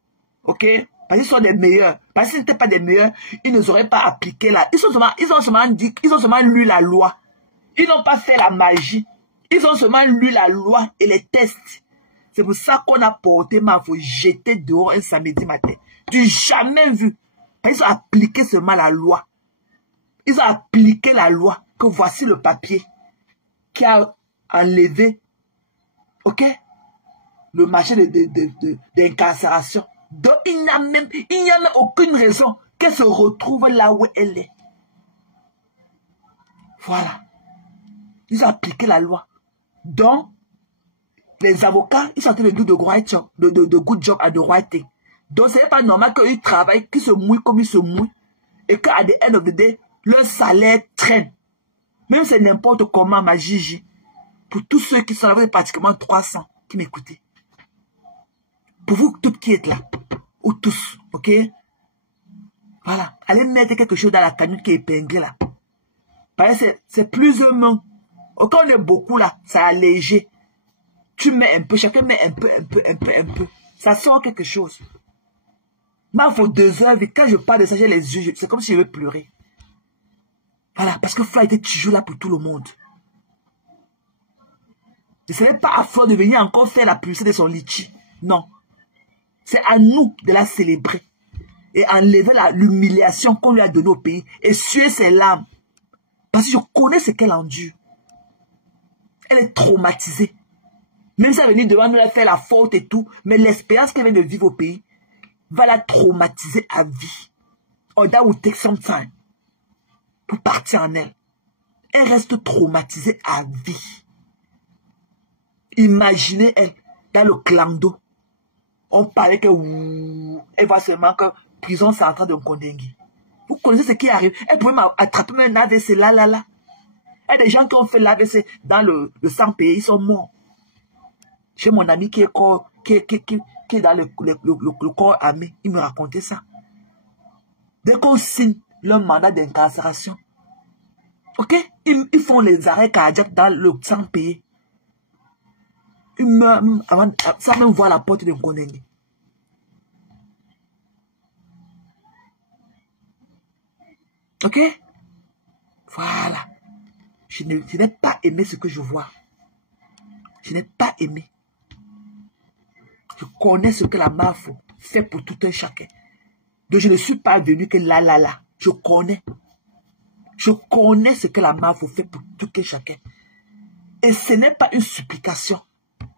OK? Parce qu'ils sont des meilleurs. Parce qu'ils n'étaient pas des meilleurs, ils ne auraient pas appliqué la... Ils ont seulement lu la loi. Ils n'ont pas fait la magie. Ils ont seulement lu la loi et les tests. C'est pour ça qu'on a porté Mafo jeter dehors un samedi matin. Tu n'as jamais vu. Ils ont appliqué seulement la loi. Ils ont appliqué la loi. Que voici le papier qui a enlevé, OK, le marché d'incarcération. Donc, il n'y a même aucune raison qu'elle se retrouve là où elle est. Voilà. Ils ont appliqué la loi. Donc, les avocats, ils sont en train de dire de good job à de writing. Donc, ce n'est pas normal qu'ils travaillent, qu'ils se mouillent comme ils se mouillent, et qu'à the end of the day, leur salaire traîne. Même c'est n'importe comment, ma Gigi. Pour tous ceux qui sont là, vous êtes pratiquement 300 qui m'écoutez. Pour vous toutes qui êtes là, ou tous, OK? Voilà. Allez mettre quelque chose dans la cagnotte qui est épinglée là. Parce que c'est plusieurs mains. Quand on est beaucoup là, c'est allégé. Tu mets un peu, chacun met un peu. Ça sort quelque chose. Moi, il faut 2 heures, et quand je parle de ça, j'ai les yeux, c'est comme si je veux pleurer. Voilà, parce que Fla était toujours là pour tout le monde. Ce n'est pas à Fla de venir encore faire la publicité de son litchi. Non. C'est à nous de la célébrer. Et enlever l'humiliation qu'on lui a donnée au pays. Et suer ses larmes. Parce que je connais ce qu'elle endure. Elle est traumatisée. Même si elle est venue devant nous, elle fait la faute et tout. Mais l'expérience qu'elle vient de vivre au pays va la traumatiser à vie. Oh, that will take some time. Pour partir en elle. Elle reste traumatisée à vie. Imaginez elle, dans le clando. On parlait que elle voit seulement que prison c'est en train de me condamner. Vous connaissez ce qui arrive. Elle pouvait m'attraper même un AVC là. Il y a des gens qui ont fait l'AVC dans le sang pays, ils sont morts. J'ai mon ami qui est dans le corps armé. Il me racontait ça. Dès qu'on signe leur mandat d'incarcération, OK? Ils font les arrêts cardiaques dans le sang payé. Ils meurent avant, ça même voir la porte d'un condamné. OK? Voilà. Je n'ai pas aimé ce que je vois. Je n'ai pas aimé. Je connais ce que la Mafo fait pour tout un chacun. Donc je ne suis pas venu que là. Je connais. Je connais ce que la Mafo fait pour tout un chacun. Et ce n'est pas une supplication.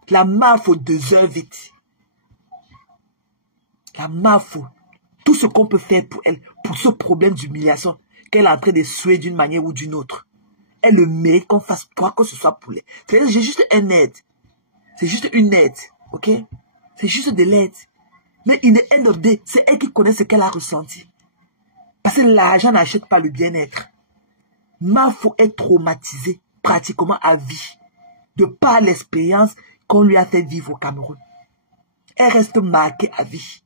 La Mafo deserve vite. La Mafo, tout ce qu'on peut faire pour elle, pour ce problème d'humiliation qu'elle est en train de suer d'une manière ou d'une autre. Elle le mérite qu'on fasse quoi que ce soit pour elle. C'est juste une aide. C'est juste une aide. OK? C'est juste de l'aide. Mais in the end of the day, c'est elle qui connaît ce qu'elle a ressenti. Parce que l'argent n'achète pas le bien-être. Mafo est traumatisée pratiquement à vie. De par l'expérience qu'on lui a fait vivre au Cameroun. Elle reste marquée à vie.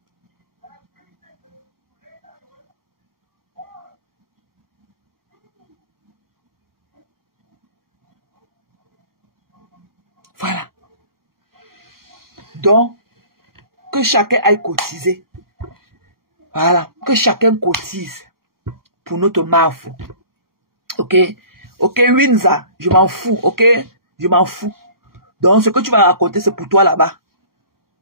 Voilà. Donc, que chacun aille cotiser. Voilà. Que chacun cotise pour notre Mafo. OK? OK, Winza, je m'en fous. OK? Je m'en fous. Donc, ce que tu vas raconter, c'est pour toi là-bas.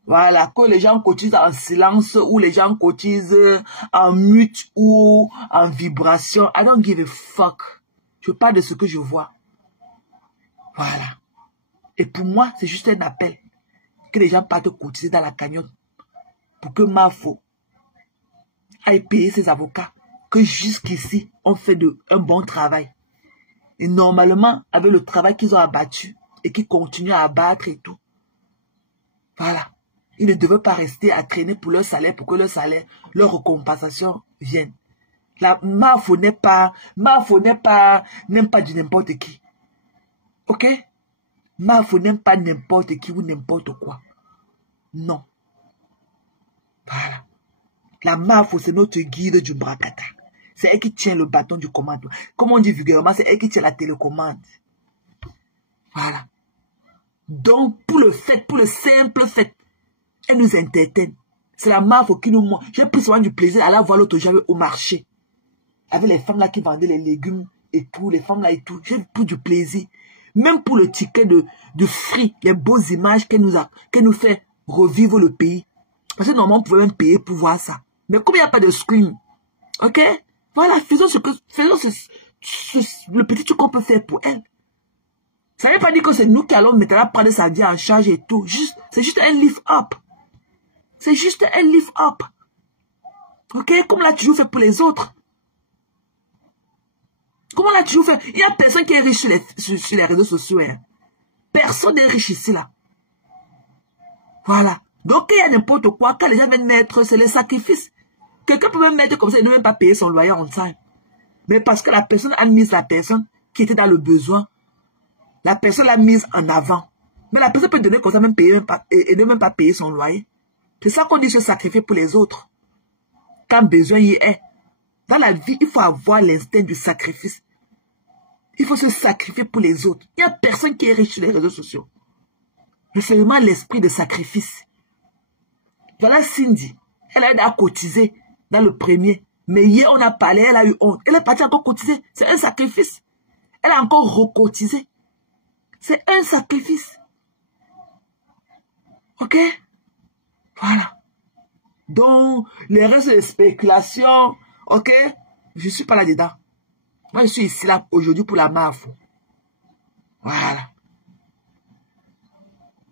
Voilà. Que les gens cotisent en silence ou les gens cotisent en mute ou en vibration. I don't give a fuck. Je parle de ce que je vois. Voilà. Et pour moi, c'est juste un appel. Que les gens partent cotiser dans la cagnotte. Pour que Mafo aille payer ses avocats. Que jusqu'ici, on fait un bon travail. Et normalement, avec le travail qu'ils ont abattu et qu'ils continuent à abattre et tout. Voilà. Ils ne devaient pas rester à traîner pour leur salaire, pour que leur salaire, leur recompensation vienne. La Mafo n'aime pas du n'importe qui. OK? Mafo n'aime pas n'importe qui ou n'importe quoi. Non. Voilà. La MAFO, c'est notre guide du Brakata. C'est elle qui tient le bâton du commandement. Comme on dit vulgairement, c'est elle qui tient la télécommande. Voilà. Donc, pour le simple fait, elle nous entertaine. C'est la MAFO qui nous montre. J'ai pris souvent du plaisir à aller voir l'autre jour au marché. Avec les femmes là qui vendaient les légumes et tout, les femmes là et tout. J'ai pris du plaisir. Même pour le ticket de Free, les beaux images qu'elle nous fait revivre le pays. Parce que normalement, on pouvait même payer pour voir ça. Mais comme il n'y a pas de screen, ok? Voilà, faisons le petit truc qu'on peut faire pour elle. Ça ne veut pas dire que c'est nous qui allons maintenant prendre sa vie en charge et tout. C'est juste un lift up. C'est juste un lift up. Ok? Comme l'a toujours fait pour les autres. Comment l'a toujours fait? Il n'y a personne qui est riche sur les réseaux sociaux. Hein. Personne n'est riche ici, là. Voilà. Donc, il y a n'importe quoi. Quand les gens viennent mettre, c'est les sacrifices. Quelqu'un peut même mettre comme ça et ne même pas payer son loyer en time. Mais parce que la personne a mis la personne qui était dans le besoin. La personne l'a mise en avant. Mais la personne peut donner comme ça, même payer, et ne même pas payer son loyer. C'est ça qu'on dit se sacrifier pour les autres. Quand besoin y est. Dans la vie, il faut avoir l'instinct du sacrifice. Il faut se sacrifier pour les autres. Il n'y a personne qui est riche sur les réseaux sociaux. Mais c'est vraiment l'esprit de sacrifice. Voilà Cindy. Elle a aidé à cotiser dans le premier. Mais hier, on a parlé, elle a eu honte. Elle est partie encore cotiser. C'est un sacrifice. Elle a encore recotisé. C'est un sacrifice. Ok? Voilà. Donc, les restes de spéculation, ok? Je ne suis pas là-dedans. Moi, je suis ici là aujourd'hui pour la MAFO. Voilà.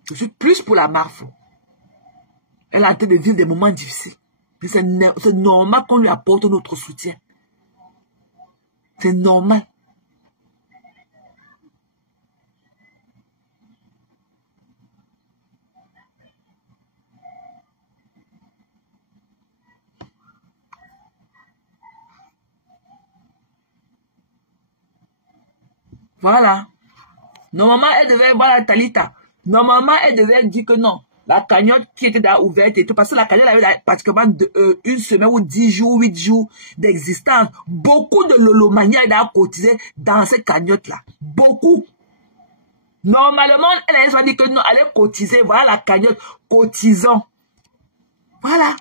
Je suis plus pour la MAFO. Elle est en train de vivre des moments difficiles. C'est normal qu'on lui apporte notre soutien. C'est normal. Voilà. Normalement, elle devait voir la Talita. Normalement, elle devait dire que non. La cagnotte qui était là ouverte et tout. Parce que la cagnotte avait pratiquement une semaine ou 10 jours, 8 jours d'existence. Beaucoup de lolomania a cotisé dans cette cagnotte-là. Beaucoup. Normalement, elle a dit que non, allez cotiser. Voilà la cagnotte. Cotisons. Voilà.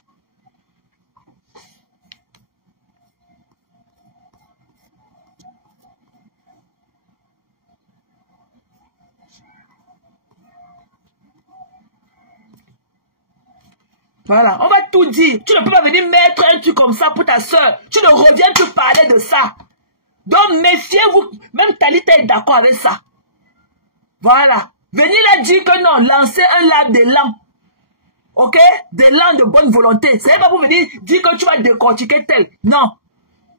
Voilà, on va tout dire. Tu ne peux pas venir mettre un truc comme ça pour ta soeur. Tu ne reviens plus parler de ça. Donc, méfiez-vous. Même Talita est d'accord avec ça. Voilà. Venez leur dire que non, lancez un live d'élan. Ok? D'élan de bonne volonté. Ce n'est pas pour venir dire que tu vas décortiquer tel. Non.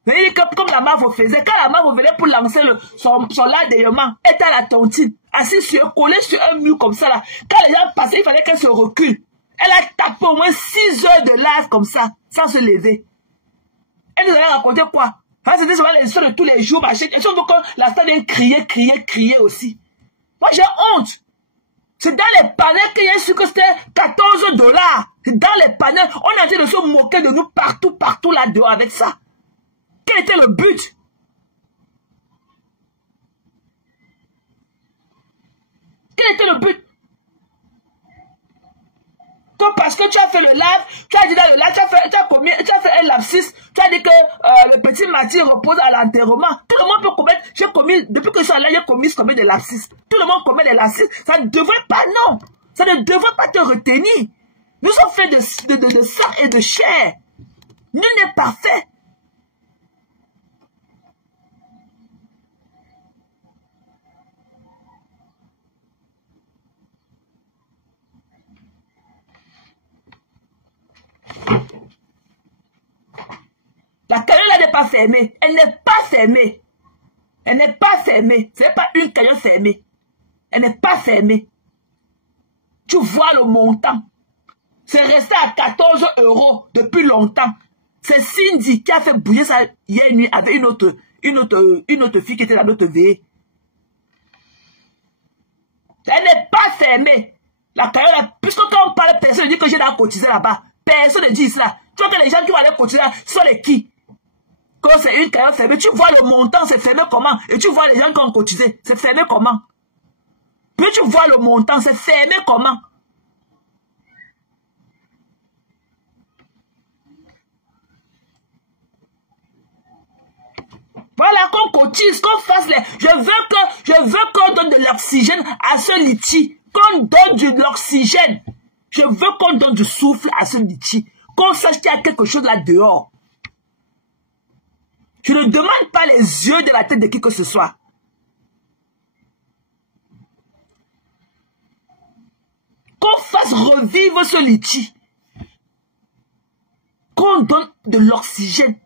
Venez dire que comme la MAFO faisait, quand la MAFO venait pour lancer son live d'élan, était à la tontine, assise collée sur un mur comme ça là. Quand les gens passaient, il fallait qu'elle se recule. Elle a tapé au moins 6 heures de live comme ça, sans se lever. Elle nous avait raconté quoi? C'était souvent les histoires de tous les jours, machin. Et surtout que la star vient crier aussi. Moi, j'ai honte. C'est dans les panels qu'il y a su que c'était 14 $. Dans les panels, on est en train de se moquer de nous partout là-dehors avec ça. Quel était le but? Quel était le but? Toi, parce que tu as fait le live, tu as dit dans le live, tu as fait un lapsus, tu as dit que le petit Mathieu repose à l'enterrement. Tout le monde peut commettre, depuis que je suis là, j'ai commis combien de lapsus. Tout le monde commet des lapsus. Ça ne devrait pas, non. Ça ne devrait pas te retenir. Nous sommes faits de sang et de chair. Nul n'est parfait. La cagnotte n'est pas fermée. Elle n'est pas fermée. Elle n'est pas fermée. Ce n'est pas une cagnotte fermée. Elle n'est pas fermée. Tu vois le montant. C'est resté à 14 € depuis longtemps. C'est Cindy qui a fait bouger ça hier nuit avec une autre fille qui était dans notre veillée. Elle n'est pas fermée. La cagnotte, puisque quand on parle, personne ne dit que j'ai cotisé là-bas. Personne ne dit cela. Tu vois que les gens qui vont aller cotiser, sont les qui? Quand c'est une cagnotte fermée, tu vois le montant, c'est fermé comment? Et tu vois les gens qui ont cotisé, c'est fermé comment? Puis tu vois le montant, c'est fermé comment? Voilà, qu'on cotise, qu'on fasse les... Je veux qu'on donne de l'oxygène à ce litchi. Qu'on donne de l'oxygène. Je veux qu'on donne du souffle à ce litchi. Qu'on sache qu'il y a quelque chose là dehors. Je ne demande pas les yeux de la tête de qui que ce soit. Qu'on fasse revivre ce litchi. Qu'on donne de l'oxygène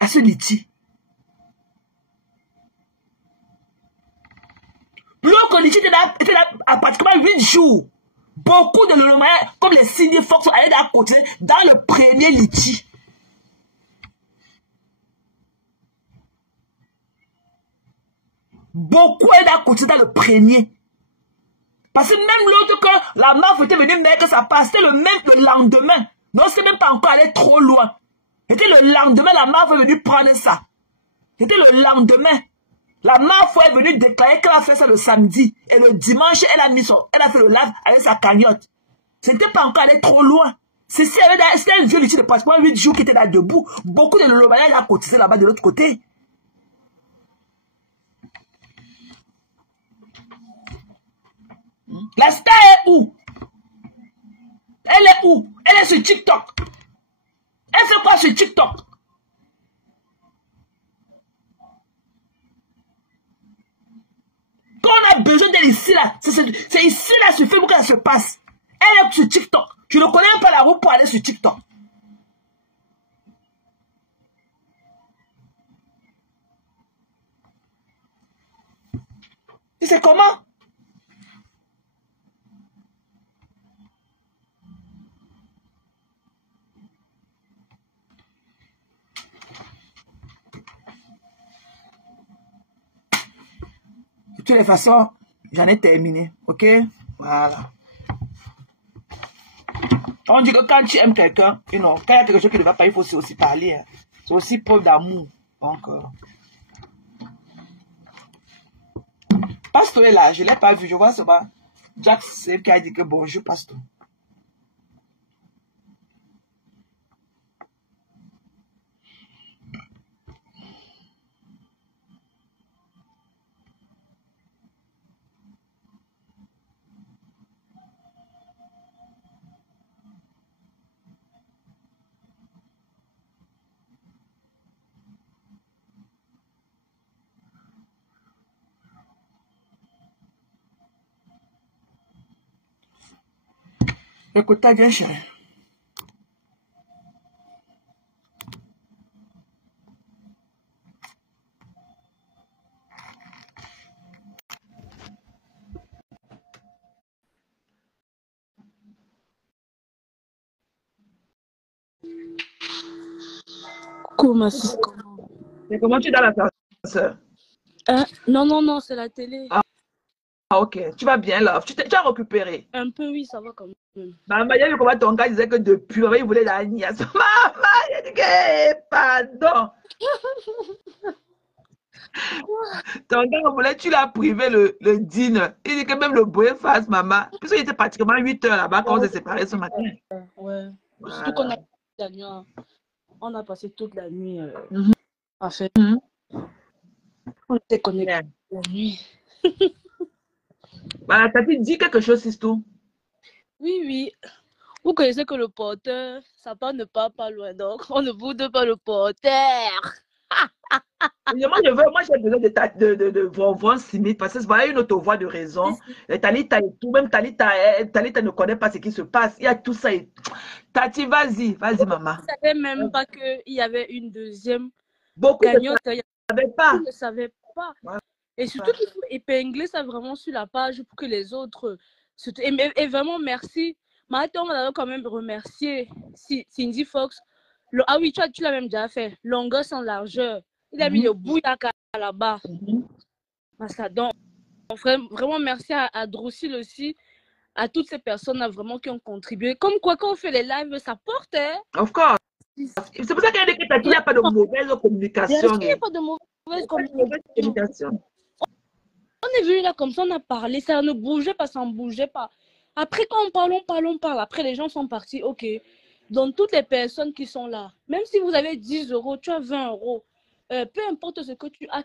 à ce litchi. Le litchi était là à pratiquement 8 jours. Beaucoup de Lolomaya, comme les Cindy Fox, sont allés à côté dans le premier litchi. Beaucoup est à côté dans le premier. Parce que même l'autre que la MAF était venue mettre que ça passe, c'était le lendemain. Non, c'est même pas encore allé trop loin. C'était le lendemain, la MAF est venue prendre ça. C'était le lendemain. La MAF est venue déclarer qu'elle a fait ça le samedi. Et le dimanche, elle a fait le live avec sa cagnotte. C'était pas encore allé trop loin. C'était un vieux litchi de pratiquement 8 jours qui était là debout. Beaucoup de Lolomaya a cotisé là-bas de l'autre côté. La star est où? Elle est où? Elle est sur TikTok. Elle fait quoi sur TikTok? Quand on a besoin d'elle ici là, c'est ici là sur Facebook que ça se passe. Elle est sur TikTok. Je ne connais pas la route pour aller sur TikTok. Et c'est comment? De toutes les façons, j'en ai terminé. Ok? Voilà. On dit que quand tu aimes quelqu'un, quand il y a quelque chose qui ne va pas, il faut aussi parler. Hein. C'est aussi preuve d'amour. Donc, Pasteur est là, je ne l'ai pas vu. Je vois seulement Jack, c'est qui a dit que bonjour, Pasteur. Écoute, t'as bien cher. Comment c'est comment? Mais comment tu es dans l'ascenseur? Non, c'est la télé. Ah, ok. Tu vas bien là. Tu as récupéré. Un peu, oui, ça va quand même. Maman, il y a vu comment ton gars disait que depuis, il voulait la niaise. Maman, il a dit que, pardon. Ton gars voulait, tu l'as privé le dîner. Il dit que même le beau face, maman. Puisqu'il était pratiquement 8 heures là-bas quand on s'est séparés ce matin. Ouais. Voilà. Surtout qu'on a passé la nuit. On a passé toute la nuit à faire. On était connectés la nuit. Voilà, t'as dit quelque chose, c'est tout. Oui. Vous connaissez que le porteur, sa part ne part pas loin. Donc, on ne boude pas le porteur. Moi, j'ai besoin de Vovon Simit parce que voilà une autre voix de raison. Et Talita et tout, même Talita ne connaît pas ce qui se passe. Il y a tout ça. Tati, vas-y, maman. Je ne savais même pas qu'il y avait une deuxième cagnotte. Beaucoup ne savaient pas. Ouais. Et surtout qu'il faut épingler ça vraiment sur la page pour que les autres... Et vraiment, merci. Maintenant, on va quand même remercier Cindy Fox. Ah oui, tu l'as même déjà fait. Longueur sans largeur. Il a mis le bouyaka là-bas. Donc, vraiment, merci à Drossil aussi, à toutes ces personnes là, vraiment qui ont contribué. Comme quoi, quand on fait les lives, ça porte. Hein? Of course. C'est pour ça qu'elle dit qu'il n'y a pas de mauvaise Bien communication. sûr, il n'y a Il pas de mauvaise n'y a pas de communication. mauvaise communication. On est venu là comme ça, on a parlé, ça ne bougeait pas, ça ne bougeait pas. Après, quand on parle. Après, les gens sont partis, ok. Donc, toutes les personnes qui sont là, même si vous avez 10 euros, tu as 20 euros, peu importe ce que tu as,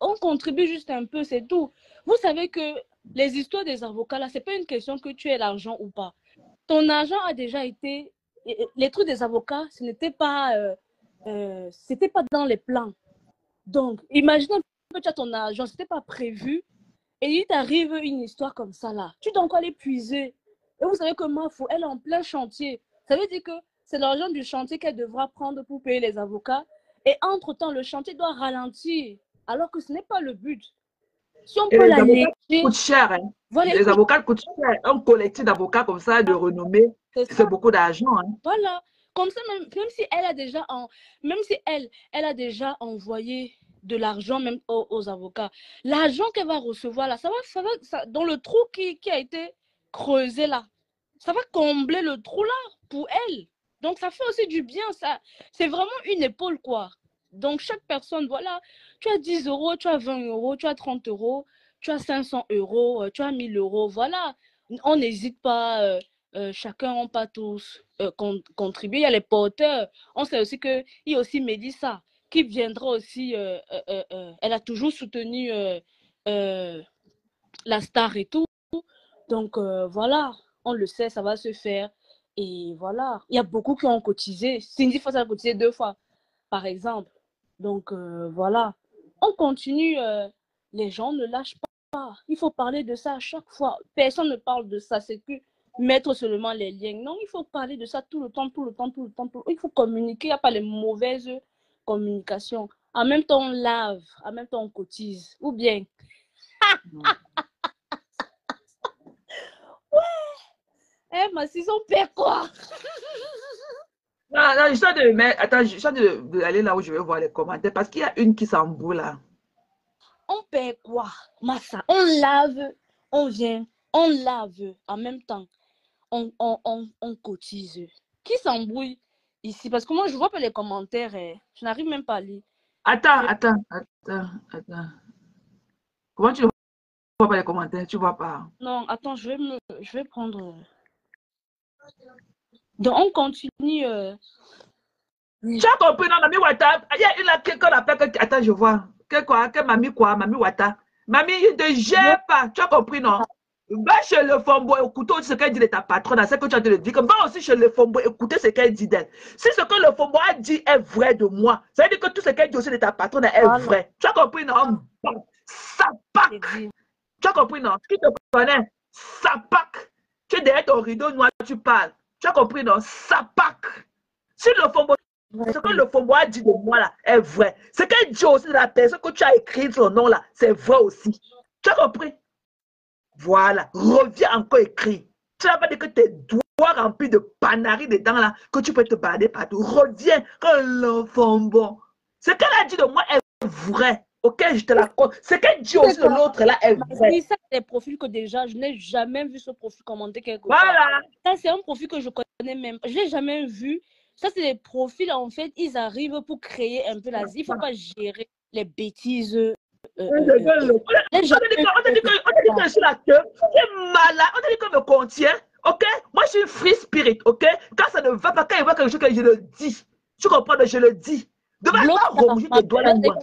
on contribue juste un peu, c'est tout. Vous savez que les histoires des avocats, là, ce n'est pas une question que tu aies l'argent ou pas. Ton argent a déjà été... Les trucs des avocats, ce n'était pas, c'était pas dans les plans. Donc, imagine un peu, tu as ton argent, ce n'était pas prévu. Et il t'arrive une histoire comme ça là. Tu dois encore l'épuiser. Et vous savez que Mafou, elle est en plein chantier. Ça veut dire que c'est l'argent du chantier qu'elle devra prendre pour payer les avocats. Et entre-temps, le chantier doit ralentir. Alors que ce n'est pas le but. Si on Et peut les avocats l'alléger, coûtent cher. Hein. voilà, Les avocats coûtent cher. Un collectif d'avocats comme ça, de renommée, c'est c'est ça. beaucoup d'argent. Hein. Voilà. Comme ça, même si elle a déjà même si elle a déjà envoyé de l'argent même aux avocats, l'argent qu'elle va recevoir là, dans le trou qui a été creusé là, ça va combler le trou là pour elle. Donc ça fait aussi du bien, ça. C'est vraiment une épaule quoi. Donc chaque personne, voilà, tu as 10 euros, tu as 20 euros, tu as 30 euros, tu as 500 euros, tu as 1000 euros, voilà. On n'hésite pas. Chacun, on pas tous contribuer. Il y a les porteurs. On sait aussi qu'il y a aussi Mélissa qui viendra aussi. Elle a toujours soutenu la star et tout. Donc voilà, on le sait, ça va se faire. Et voilà, il y a beaucoup qui ont cotisé. Cindy Fox a cotisé 2 fois, par exemple. Donc voilà, on continue. Les gens ne lâchent pas. Il faut parler de ça à chaque fois. Personne ne parle de ça. C'est que mettre seulement les liens. Non, il faut parler de ça tout le temps, tout le temps, tout le temps. Il faut communiquer. Il n'y a pas les mauvaises communications. En même temps, on lave. En même temps, on cotise. Ou bien. Eh, ma si on perd quoi? Non, non, je suis de mettre. Attends, je suis d'aller là où je vais voir les commentaires parce qu'il y a une qui s'emboule là. On perd quoi? Massa, on lave, on vient, on lave. En même temps, on cotise. Qui s'embrouille ici? Parce que moi, je vois pas les commentaires. Je n'arrive même pas à lire. Attends. Comment tu ne vois pas les commentaires? Tu vois pas? Non, attends, je vais prendre. Donc, on continue. Tu as compris, non, Mamie Wata? Il y a une là qu'on appelle. Attends, je vois. Que Mamie quoi? Mamie Wata. Mamie, il ne gère pas. Tu as compris, non? Va chez le Fombo, écoute ce qu'elle dit de ta patronne, c'est ce que tu as dit de dire. Va aussi chez le Fombo, écoutez ce qu'elle dit d'elle. Si ce que le Fombo a dit est vrai de moi, ça veut dire que tout ce qu'elle dit aussi de ta patronne est vrai. Tu as compris, non? Ça pack. Tu as compris, non? Qui te connaît? Ça pack. Tu es derrière ton rideau noir, tu parles. Tu as compris, non? Ça pack. Si le Fombo, ce que le Fombo a dit de moi là est vrai. Ce qu'elle dit aussi de la personne que tu as écrit son nom là, c'est vrai aussi. Tu as compris? Voilà, reviens encore écrit. Tu n'as pas dit que tes doigts remplis de panaris dedans là, que tu peux te balader partout. Reviens, que l'enfant bon. Ce qu'elle a dit de moi est vrai. Ok, je te l'accorde. Ce qu'elle dit aussi de l'autre là est vrai. Ça, c'est des profils que déjà, je n'ai jamais vu ce profil commenter quelque part. Voilà. Ça, c'est un profil que je connais même. Je ne l'ai jamais vu. Ça, c'est des profils, en fait, ils arrivent pour créer un peu la... Il ne faut pas gérer les bêtises. On t'a dit que je suis la queue. Tu es malade. On t'a dit que je me contiens. Ok? Moi, je suis free spirit. Ok? Quand ça ne va pas, quand il voit quelque chose que je le dis. Tu comprends? Je le dis. Va ronger tes doigts loin.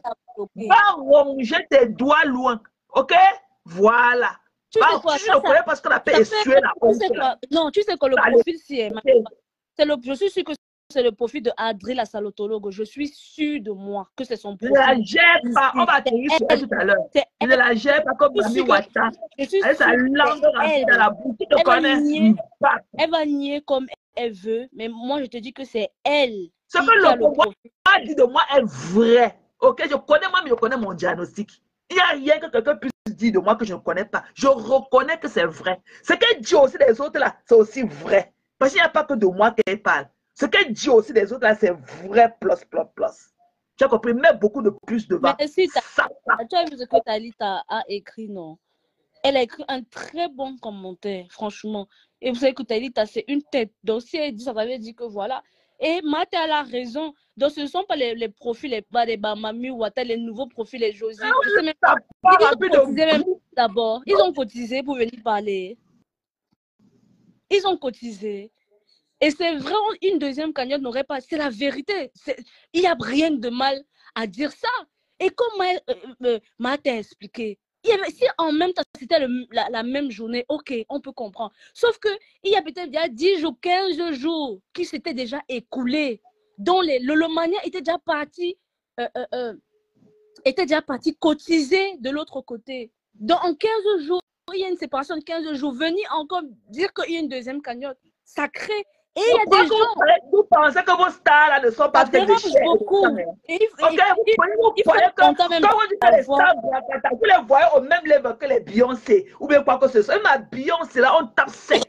Va ronger tes doigts loin. Ok? Voilà. Tu ne connais pas ce qu'on appelle essuyer la honte. Non, tu sais que le profil, je suis sûre que c'est le profil de Adri, la salotologue. Je suis sûre de moi que c'est son profil. Ne la gère pas. On va atterrir sur elle tout à l'heure. Ne la gère pas comme Mamie Wata. Elle sa langue remplie dans la bouche. Tu te connais? Elle va nier comme elle veut, mais moi, je te dis que c'est elle. Ce que le pouvoir a dit de moi est vrai. Ok, je connais moi, mais je connais mon diagnostic. Il n'y a rien que quelqu'un puisse dire de moi que je ne connais pas. Je reconnais que c'est vrai. Ce qu'elle dit aussi des autres là, c'est aussi vrai. Parce qu'il n'y a pas que de moi qu'elle parle. Ce qu'elle dit aussi des autres là, c'est vrai, plus. Tu as compris? Mets beaucoup de plus devant. Mais si tu as vu ce que Talita a écrit, non? Elle a écrit un très bon commentaire, franchement. Et vous savez que Talita, c'est une tête. Donc, si elle dit ça, ça veut dire que voilà, Et Marthe a la raison. Donc, ce ne sont pas les profils, les Bamami ou les nouveaux profils, les Josie. Je sais même pas. Ils ont cotisé même d'abord. Ils ont cotisé pour venir parler. Ils ont cotisé. Et c'est vraiment une deuxième cagnotte n'aurait pas. C'est la vérité. Il n'y a rien de mal à dire ça. Et comme Marthe a expliqué, si en même temps c'était la même journée, ok, on peut comprendre. Sauf qu'il y a peut-être déjà 10 jours, 15 jours qui s'étaient déjà écoulés, dont le Lomania était déjà parti cotiser de l'autre côté. Donc en 15 jours, il y a une séparation de 15 jours. Venir encore dire qu'il y a une deuxième cagnotte, ça crée. Et il y a des gens. Vous pensez que vos stars là ne sont pas faites de chair. Beaucoup. Ok, vous voyez que quand vous dites que les stars, vous les voyez au même level que les Beyoncé ou bien quoi que ce soit. Et ma Beyoncé là, on tape sec.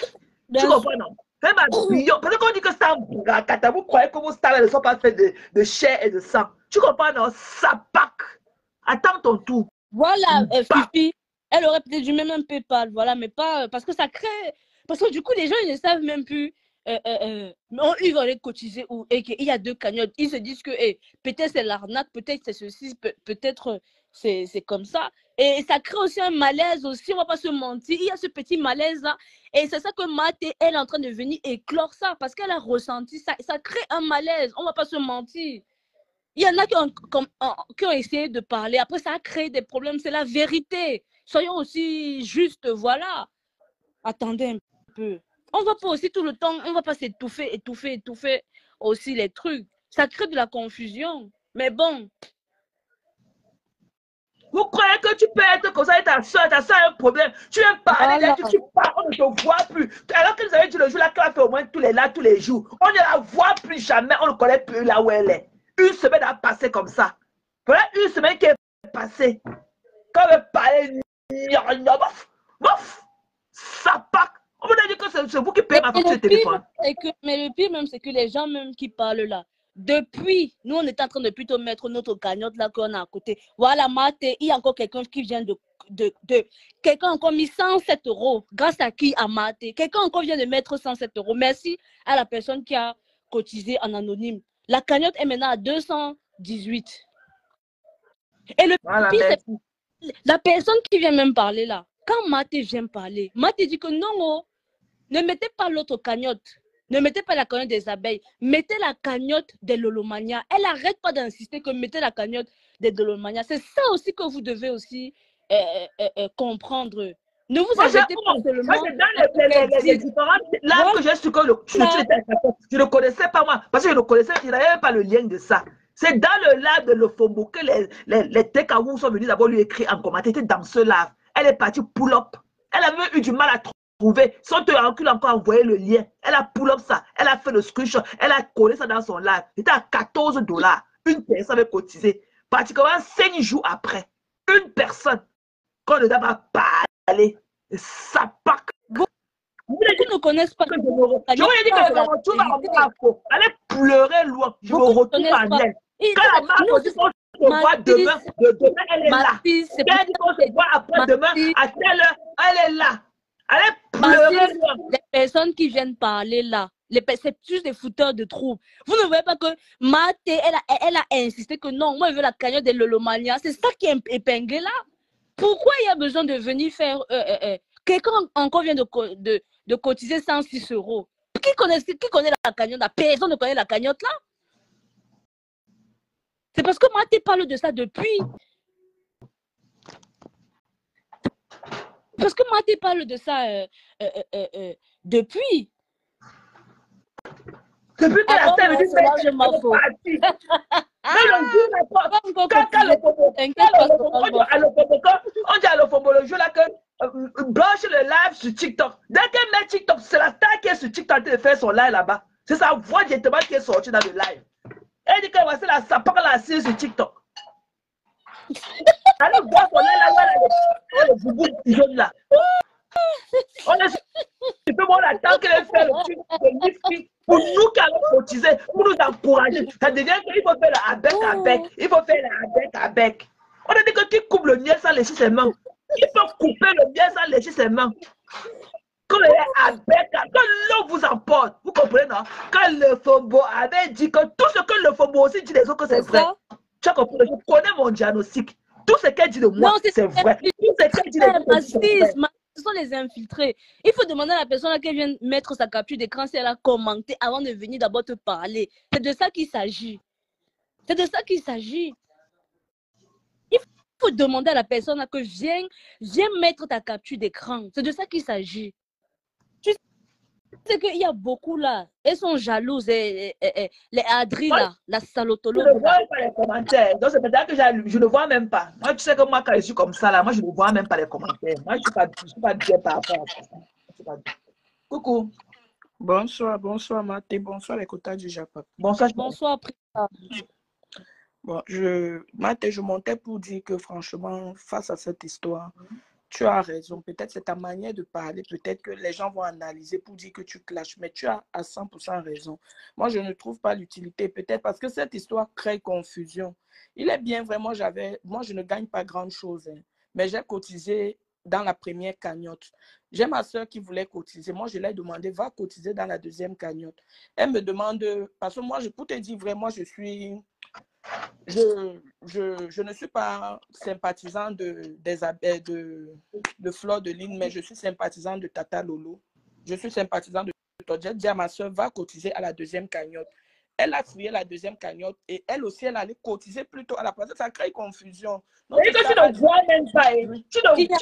Tu comprends, non? Et ma Beyoncé, parce qu'on dit que star, vous croyez que vos stars là ne sont pas faites de chair et de sang. Tu comprends, non? Ça pack. Attends ton tour. Voilà, Fifi, elle aurait peut-être dû même un PayPal, voilà, mais pas parce que ça crée. Parce que du coup, les gens ils ne savent même plus. Ils vont aller cotiser ou il y a deux cagnottes. Ils se disent que peut-être c'est l'arnaque, peut-être c'est ceci, peut-être c'est comme ça. Et ça crée aussi un malaise aussi, on ne va pas se mentir. Il y a ce petit malaise-là. Et c'est ça que Mathé, elle est en train de venir éclore ça parce qu'elle a ressenti ça. Ça crée un malaise, on ne va pas se mentir. Il y en a qui ont essayé de parler. Après, ça a créé des problèmes. C'est la vérité. Soyons aussi justes, voilà. Attendez un peu. On ne va pas aussi tout le temps, on ne va pas s'étouffer, étouffer aussi les trucs. Ça crée de la confusion. Mais bon. Vous croyez que tu peux être comme ça et ta soeur a un problème. Tu viens parler, voilà. Tu parles, on ne te voit plus. Alors que vous avez dit le jour là qu'elle a fait au moins tous les jours. On ne la voit plus jamais, on ne connaît plus là où elle est. Une semaine a passé comme ça. Voilà une semaine qui est passée. Quand elle parlait, ça part. On vous a dit que c'est vous qui payez ma facture de téléphone. Mais le pire même, c'est que les gens même qui parlent là, depuis, nous on est en train de plutôt mettre notre cagnotte là qu'on a à côté. Voilà, Mathé, il y a encore quelqu'un qui vient quelqu'un a encore mis 107 €. Grâce à qui? À Mathé. Quelqu'un encore vient de mettre 107 €. Merci à la personne qui a cotisé en anonyme. La cagnotte est maintenant à 218. Et le pire, c'est la personne qui vient même parler là. Quand Mathé vient parler, Mathé dit que non, ne mettez pas l'autre cagnotte. Ne mettez pas la cagnotte des abeilles. Mettez la cagnotte des Lolomania. Elle n'arrête pas d'insister que mettez la cagnotte des Lolomania. C'est ça aussi que vous devez aussi comprendre. Ne vous arrêtez pas seulement. Moi, c'est dans les différentes là que j'ai su que je ne connaissais pas moi. Parce que je n'avais même pas le lien de ça. C'est dans le live de Lofombo que les Tekaou sont venus d'abord lui écrire en commentaire. C'était dans ce live. Elle est partie pull-up. Elle a même eu du mal à trouver. Son recul a encore envoyé le lien. Elle a pull-up ça. Elle a fait le screenshot. Elle a collé ça dans son live. C'était à 14 $. Une personne avait cotisé. Pratiquement 5 jours après. Une personne. Quand le dame va parler, ça part. Vous ne connaissez pas. Je vous ai dit que le retour va en faux. Allez pleurer loin. Je me retrouve en elle. Quand la marque dit qu'on se voit demain, elle est là. Elle dit qu'on se voit après-demain, à telle heure, elle est là. Allez pleurer loin. Les personnes qui viennent parler là, c'est juste des fouteurs de troubles. Vous ne voyez pas que Mathé, elle a insisté que non, moi je veux la cagnotte de Lolomania. C'est ça qui est épinglé là. Pourquoi il y a besoin de venir faire... quelqu'un encore vient de cotiser 106 €. Qui connaît la cagnotte là? Personne ne connaît la cagnotte là. C'est parce que Mathé parle de ça depuis. Parce que Mathé parle de ça depuis. Depuis que la terre dit je m'en fous. On dit à l'Ofombo le jour là que branche le live sur TikTok. Dès qu'elle met TikTok, c'est la star qui est sur TikTok de faire son live là-bas. C'est sa voix directement qui est sortie dans le live. Elle dit qu'elle va se la sapeur la sur TikTok. Allez voir son live là, le boubou jaune là. Tu peux voir la temps qu'elle fait le truc de Nifty pour nous qui allons cotiser, pour nous encourager. Ça devient qu'il faut faire la bec. Il faut faire la bec. On a dit que qui coupe le miel sans lécher ses mains. Il faut couper le miel sans lécher ses mains. quand l'eau vous emporte, vous comprenez, non? Quand le Fombo avait dit que tout ce que le Fombo aussi dit des autres, que c'est vrai. Tu as compris? Je connais mon diagnostic. Tout ce qu'elle dit de moi, c'est vrai. Tout ce qu'elle dit des autres, c'est vrai. Ce sont les infiltrés. Il faut demander à la personne qui vient mettre sa capture d'écran si elle a commenté avant de venir d'abord te parler. C'est de ça qu'il s'agit. C'est de ça qu'il s'agit. Il faut demander à la personne que viens mettre ta capture d'écran. C'est de ça qu'il s'agit. Tu sais qu'il y a beaucoup là. Elles sont jalouses. Les Adri là, la salotolo. Je ne vois pas les commentaires. Donc c'est peut-être que je ne vois même pas. Moi, tu sais que moi, quand je suis comme ça là, moi, je ne vois même pas les commentaires. Moi, je ne suis pas bien par rapport à ça. Coucou. Bonsoir, bonsoir Maté, bonsoir les quotas du Japon. Bonsoir, Prita. Bon, Maté, je montais pour dire que franchement, face à cette histoire, tu as raison. Peut-être c'est ta manière de parler, peut-être que les gens vont analyser pour dire que tu clashes, mais tu as à 100% raison. Moi, je ne trouve pas l'utilité, peut-être parce que cette histoire crée confusion. Il est bien vraiment, moi, je ne gagne pas grand-chose, hein, mais j'ai cotisé dans la première cagnotte. J'ai ma soeur qui voulait cotiser. Moi, je lui ai demandé, va cotiser dans la deuxième cagnotte. Elle me demande, parce que moi, pour te dire vraiment, je ne suis pas sympathisant de Fleur de Lune, mais je suis sympathisant de Tata Lolo. Je suis sympathisant de toi. J'ai dit à ma soeur, va cotiser à la deuxième cagnotte. Elle a fouillé la deuxième cagnotte et elle aussi, elle allait cotiser plutôt à la place. Ça crée confusion. Et que tu ne vois même pas. Tu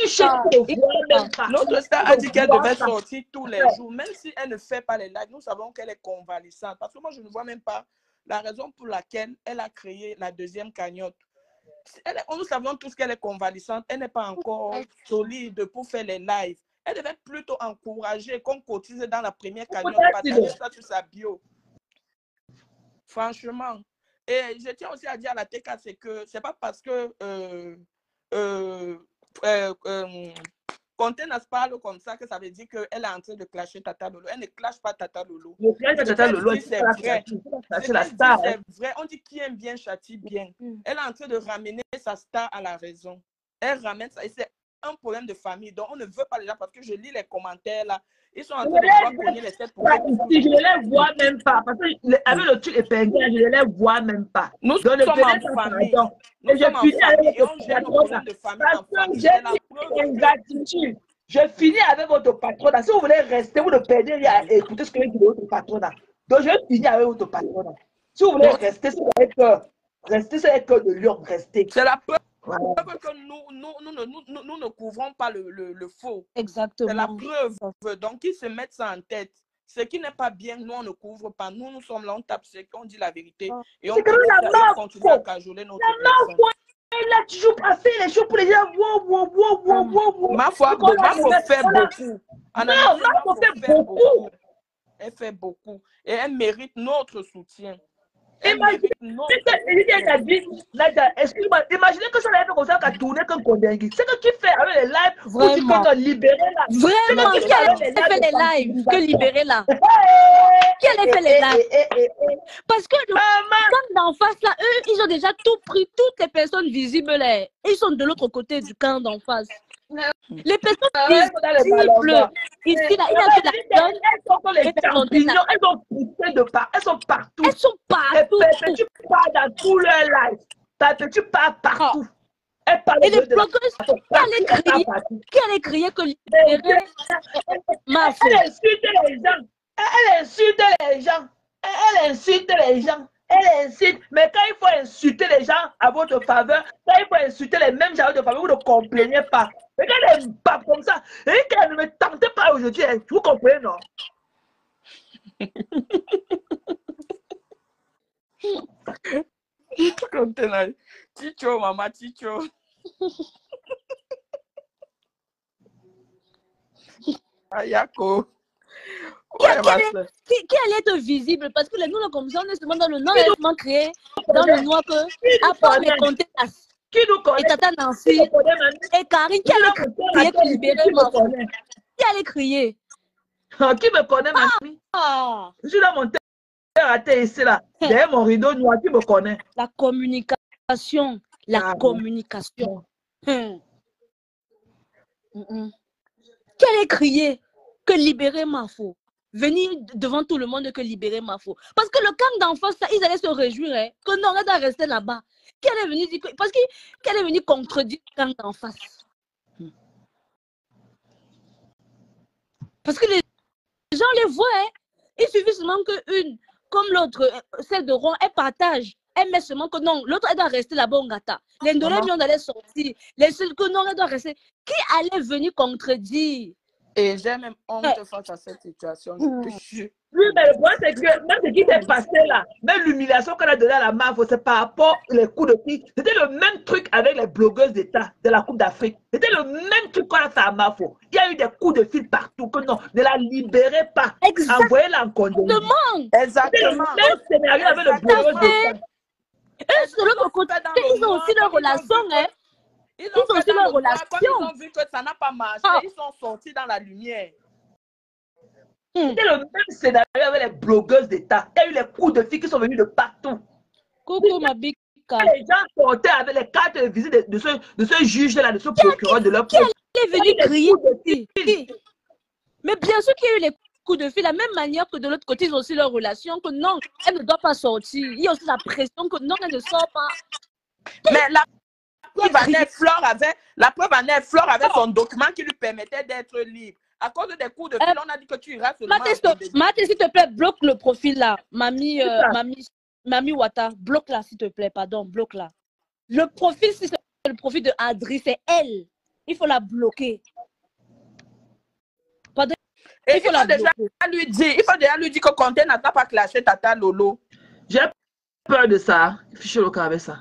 cherches, tu ne vois même pas. Notre star a dit qu'elle devait sortir tous les jours. Même si elle ne fait pas les lives, nous savons qu'elle est convalescente. Parce que moi, je ne vois même pas la raison pour laquelle elle a créé la deuxième cagnotte. Nous savons tous qu'elle est convalescente. Elle n'est pas encore solide pour faire les lives. Elle devait plutôt encourager qu'on cotise dans la première cagnotte. Partager ça sur sa bio. Franchement. Et je tiens aussi à dire à la TK, c'est que c'est pas parce que Conté se parle comme ça que ça veut dire qu'elle est en train de clasher Tata Lolo. Elle ne clash pas Tata Lolo. Tata Lolo, c'est vrai. C'est la star. C'est vrai. On dit qui aime bien châtie bien. Elle est en train de ramener sa star à la raison. Elle ramène ça. Et c'est un problème de famille. Donc on ne veut pas les gens parce que je lis les commentaires là. Ils sont en train de cogner les têtes pour je ne les vois même pas. Parce que avec le truc épinglé, je ne les vois même pas. Nous sommes en famille. Et je finis avec votre patron. J'ai une ingratitude. Je finis avec votre patron. Si vous voulez rester, vous ne perdez rien à écouter ce que dit votre patron. Donc je finis avec votre patron. Si vous voulez rester, c'est avec cœur de lion. Restez. C'est la peur. Que nous ne couvrons pas le faux. Exactement. C'est la preuve. Donc, ils se mettent ça en tête. Ce qui n'est pas bien, nous, on ne couvre pas. Nous sommes là, on tape ce qu'on dit la vérité. Et on continue à cajoler notre personne. Là, tu joues pas faire les choses pour les gens. Ma foi fait beaucoup. Non, ma foi fait beaucoup. Elle fait beaucoup. Et elle mérite notre soutien. Excuse-moi, imaginez que ça allait être comme ça qu'à tourner comme Kondengui. C'est que qui fait avec les lives pour dire que non, libérer là. Vraiment, qui allait faire les lives que libérer là. Qui allait faire les lives. Parce que le camp d'en face là, eux, ils ont déjà tout pris, toutes les personnes visibles là. Ils sont de l'autre côté du camp d'en face. Les personnes visibles, ici là, il a fait la donne. Elles sont comme les champignons, elles ont poussé de part, elles sont partout. Elles sont partout. Tu pars dans tout leur live. Tu pars partout. Et les blogueuses qui allaient crier que libérer ma fille. Elle insulte les gens. Elle insulte les gens. Elle insulte les gens. Elle incite, mais quand il faut insulter les gens à votre faveur, quand il faut insulter les mêmes gens à votre faveur, vous ne comprenez pas. Mais quand elle n'est pas comme ça, et qu'elle ne me tente pas aujourd'hui, vous comprenez, non? Ticho, maman, Ticho. Ayako. Qui allait être visible? Parce que les noms comme ça, on est seulement dans le nom réellement créé dans le noir que, à part les contentas. Qui nous connaît? Et Tata Nancy. Et Karine, qui allait crier pour libérer ma fille? Qui allait crier? Qui me connaît, mamie? Je suis dans mon terre à terre ici, là. Derrière mon rideau noir, qui me connaît? La communication. La communication. Qui allait crier? que libérer Mafo. Venir devant tout le monde que libérer Mafo. Parce que le camp d'en face, ils allaient se réjouir hein, que non, on doit rester là-bas. Qu'elle est venue dire parce qu'elle est venue contredire le camp d'en face. Parce que les gens les voient, hein. Il suffit seulement qu'une, comme l'autre, celle de Ron, elle partage. Elle met seulement que non, l'autre, elle doit rester là-bas au Ngata. Les Ndolé, on allait sortir. Les seuls que non, elle doit rester. Qui allait venir contredire? Et j'ai même honte face à cette situation, je te jure. Oui, mais le problème, c'est que même ce qui s'est passé là, même l'humiliation qu'elle a donnée à la MAFO, c'est par rapport aux coups de pied. C'était le même truc avec les blogueuses d'État de la Coupe d'Afrique. C'était le même truc qu'on a fait à MAFO. Il y a eu des coups de fil partout, que non, ne la libérez pas. Envoyez-la en condamnation. Exactement. C'était le même scénario avec le blogueuse d'État. Et sur l'autre côté, ils ont aussi leur relation, hein. Ils ont aussi leur relation. Quand ils ont vu que ça n'a pas marché, ils sont sortis dans la lumière. C'était le même scénario avec les blogueuses d'État. Il y a eu les coups de filles qui sont venus de partout. Coucou, ma big car. Les gens sortaient avec les cartes de visite de ce juge-là, de ce procureur de leur Qui est venu crier? Mais bien sûr qu'il y a eu les coups de fil, de la même manière que de l'autre côté, ils ont aussi leur relation, que non, elle ne doit pas sortir. Il y a aussi la pression que non, elle ne sort pas. Mais la preuve en est, Flore avait son document qui lui permettait d'être libre. À cause des coups de fil, on a dit que tu iras seulement. Mathé, s'il te plaît, bloque le profil là. Mamie Wata, bloque là, s'il te plaît, pardon, bloque là. Le profil, si c'est le profil de Adri, c'est elle. Il faut la bloquer. Pardon. Et il faut déjà lui dire que Conté n'a pas clashé Tata Lolo. J'ai peur de ça. Fiché le cas avec ça.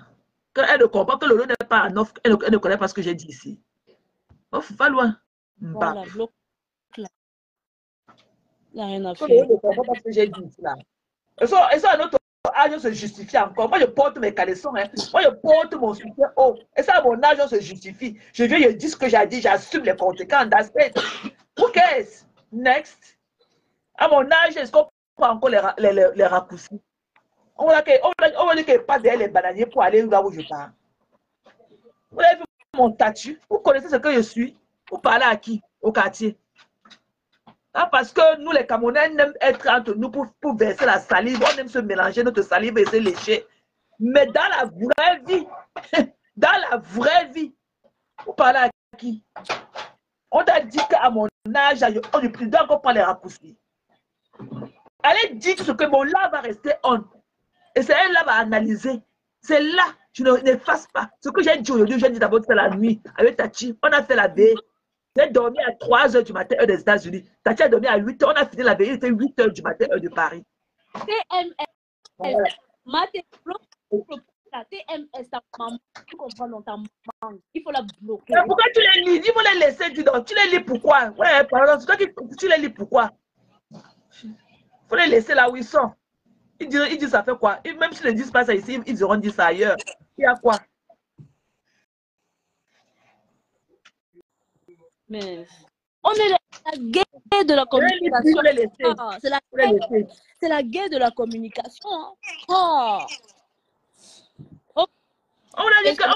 Quand elle ne comprend que Lolo n'est pas un offre, elle ne connaît pas ce que j'ai dit ici. Oh, va loin. Voilà, bloque là. Il n'y a rien à faire. Lolo ne comprend pas ce que j'ai dit ici là. Et ça, un autre âge, on se justifie encore. Moi, je porte mes caleçons. Hein. Moi, je porte mon soutien haut. Et ça, à mon âge, on se justifie. Je viens, je dis ce que j'ai dit, j'assume les conséquences. That's it. Who cares? Next. À mon âge, est-ce qu'on prend encore les raccourcis? On va dire qu'il passe derrière les bananiers pour aller là où je pars. Vous avez vu mon statut? Vous connaissez ce que je suis? Vous parlez à qui? Au quartier. Ah, parce que nous, les Camerounais, on aime être entre nous pour verser la salive. On aime se mélanger notre salive et se lécher. Mais dans la vraie vie, vous parlez à qui? On t'a dit qu'à mon âge, on est plus d'un qu'on prend les raccourcis. Allez dire ce que mon là va rester on. Et c'est elle là va analyser. C'est là, je n'efface pas. Ce que j'ai dit aujourd'hui, j'ai dit d'abord c'est la nuit. Avec Tati, on a fait la veille. J'ai dormi à 3 h du matin, heure des États-Unis. Tati a dormi à 8 h. On a fini la veille, il était 8 h du matin, heure de Paris. TMS. Maté, TMS, ta maman. Tu comprends dans ta maman. Il faut la bloquer. Mais pourquoi tu les lis? Il faut les laisser, dis donc. Tu les lis pourquoi? Ouais, pardon, c'est toi qui tu les lis pourquoi? Il faut les laisser là où ils sont. Ils disent ça fait quoi? Et même s'ils ne disent pas ça ici, ils auront dit ça ailleurs. Il y a quoi? Mais on est la guerre de la communication. C'est la guerre de la communication. Oh. On vous a dit qu'il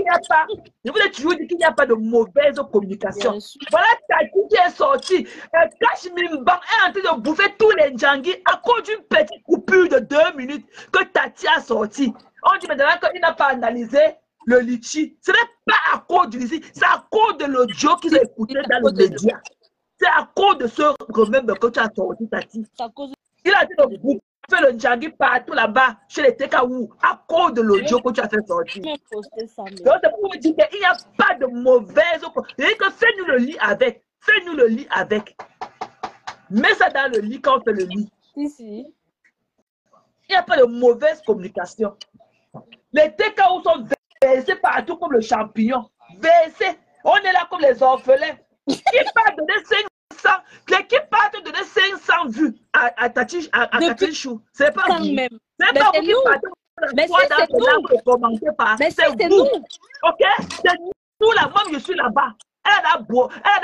n'y a pas. Je vous ai toujours dit qu'il n'y a pas de mauvaise communication. Voilà Tati qui est sortie. Cash Mimban est en train de bouffer tous les Djangui à cause d'une petite coupure de 2 minutes que Tati a sorti. On dit maintenant qu'il n'a pas analysé le litchi. Ce n'est pas à cause du litchi, c'est à cause de l'audio qu'ils ont écouté dans les médias. C'est à cause de ce remember que tu as sorti, Tati. Il a dit de bouffer le Djangui partout là-bas, chez les Tekaou, à cause de l'audio que tu as fait sortir. Donc, c'est pour vous dire qu'il n'y a pas de mauvaise. Et que fais-nous le lit avec. Fais-nous le lit avec. Mets ça dans le lit quand on fait le lit. Ici. Il n'y a pas de mauvaise communication. Les Tekaou sont versés partout comme le champignon. Versés. On est là comme les orphelins. Qui part donner 500, qui part te donner 500 vues à Tati Chou. C'est pas vous. C'est pas vous qui partez. Mais c'est nous. Ok? C'est nous là. Moi, je suis là-bas. Elle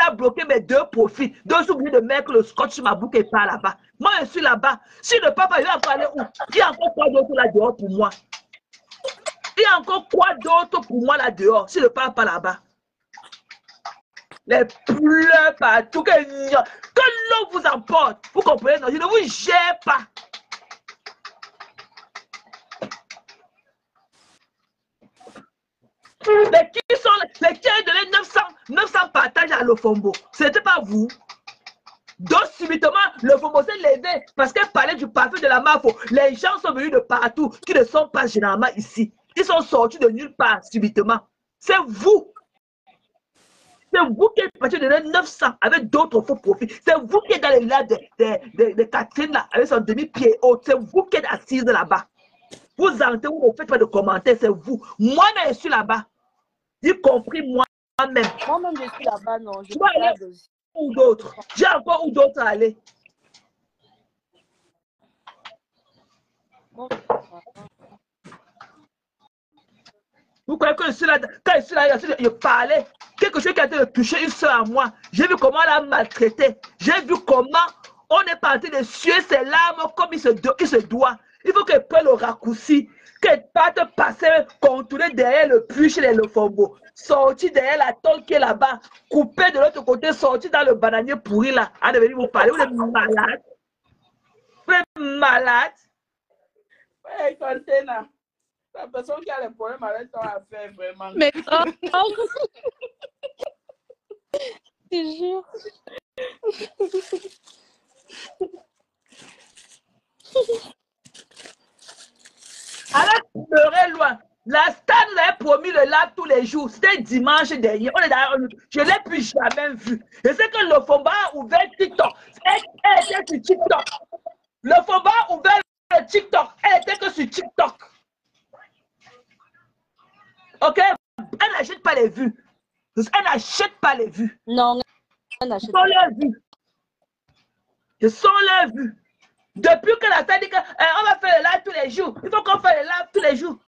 a bloqué mes 2 profils. 2 oubliés de mettre le scotch sur ma boucle et pas là-bas. Moi, je suis là-bas. Si le papa, il va parler où? Il y a encore quoi d'autre là dehors pour moi? Il y a encore quoi d'autre pour moi là dehors? Si le papa là-bas. les pleurs partout, que l'eau vous emporte. Vous comprenez? Non, je ne vous gère pas. Mais qui sont les qui ont donné 900 partages à Lofombo? Ce n'était pas vous. Donc, subitement, Lofombo s'est levé parce qu'elle parlait du parfum de la Mafo. Les gens sont venus de partout, qui ne sont pas généralement ici. Ils sont sortis de nulle part, subitement. C'est vous. C'est vous qui êtes parti de 900 avec d'autres faux profils. C'est vous qui êtes dans les lives de Catherine là, avec son demi-pied haut. C'est vous qui êtes assise là-bas. Vous entrez, vous ne faites pas de commentaires, c'est vous. Moi-même, je suis là-bas. Y compris moi-même. Moi-même, je suis là-bas, non. Je dois aller où d'autres. J'ai encore où d'autres à aller. Vous croyez que je suis là, quand je suis là, je parlais, quelque chose qui a été de toucher une soeur à moi. J'ai vu comment elle a maltraité. J'ai vu comment on est parti de suer ses larmes comme il se doit. Il faut qu'elle prenne le raccourci, qu'elle parte passer, contourner derrière le puits chez les Lofombo, sortir derrière la tôle qui est là-bas, couper de l'autre côté, sortir dans le bananier pourri là, à venir vous parler. Vous êtes malade. Vous êtes malade. Ouais, Container. La personne qui a les problèmes avec ton affaire, vraiment. Mais oh, je te jure. Arrête de pleurer loin. La star nous avait promis le live tous les jours. C'était dimanche dernier. Je ne l'ai plus jamais vu. Je sais que le Fomba a ouvert TikTok. Elle était sur TikTok. Le Fomba a ouvert le TikTok. Elle était que sur TikTok. Ok? Elle n'achète pas les vues. Elle n'achète pas les vues. Non, elle n'achète Ce sont leurs vues. Ce sont leurs vues. Depuis que la star dit qu'on va faire le live tous les jours. Il faut qu'on fasse le live tous les jours.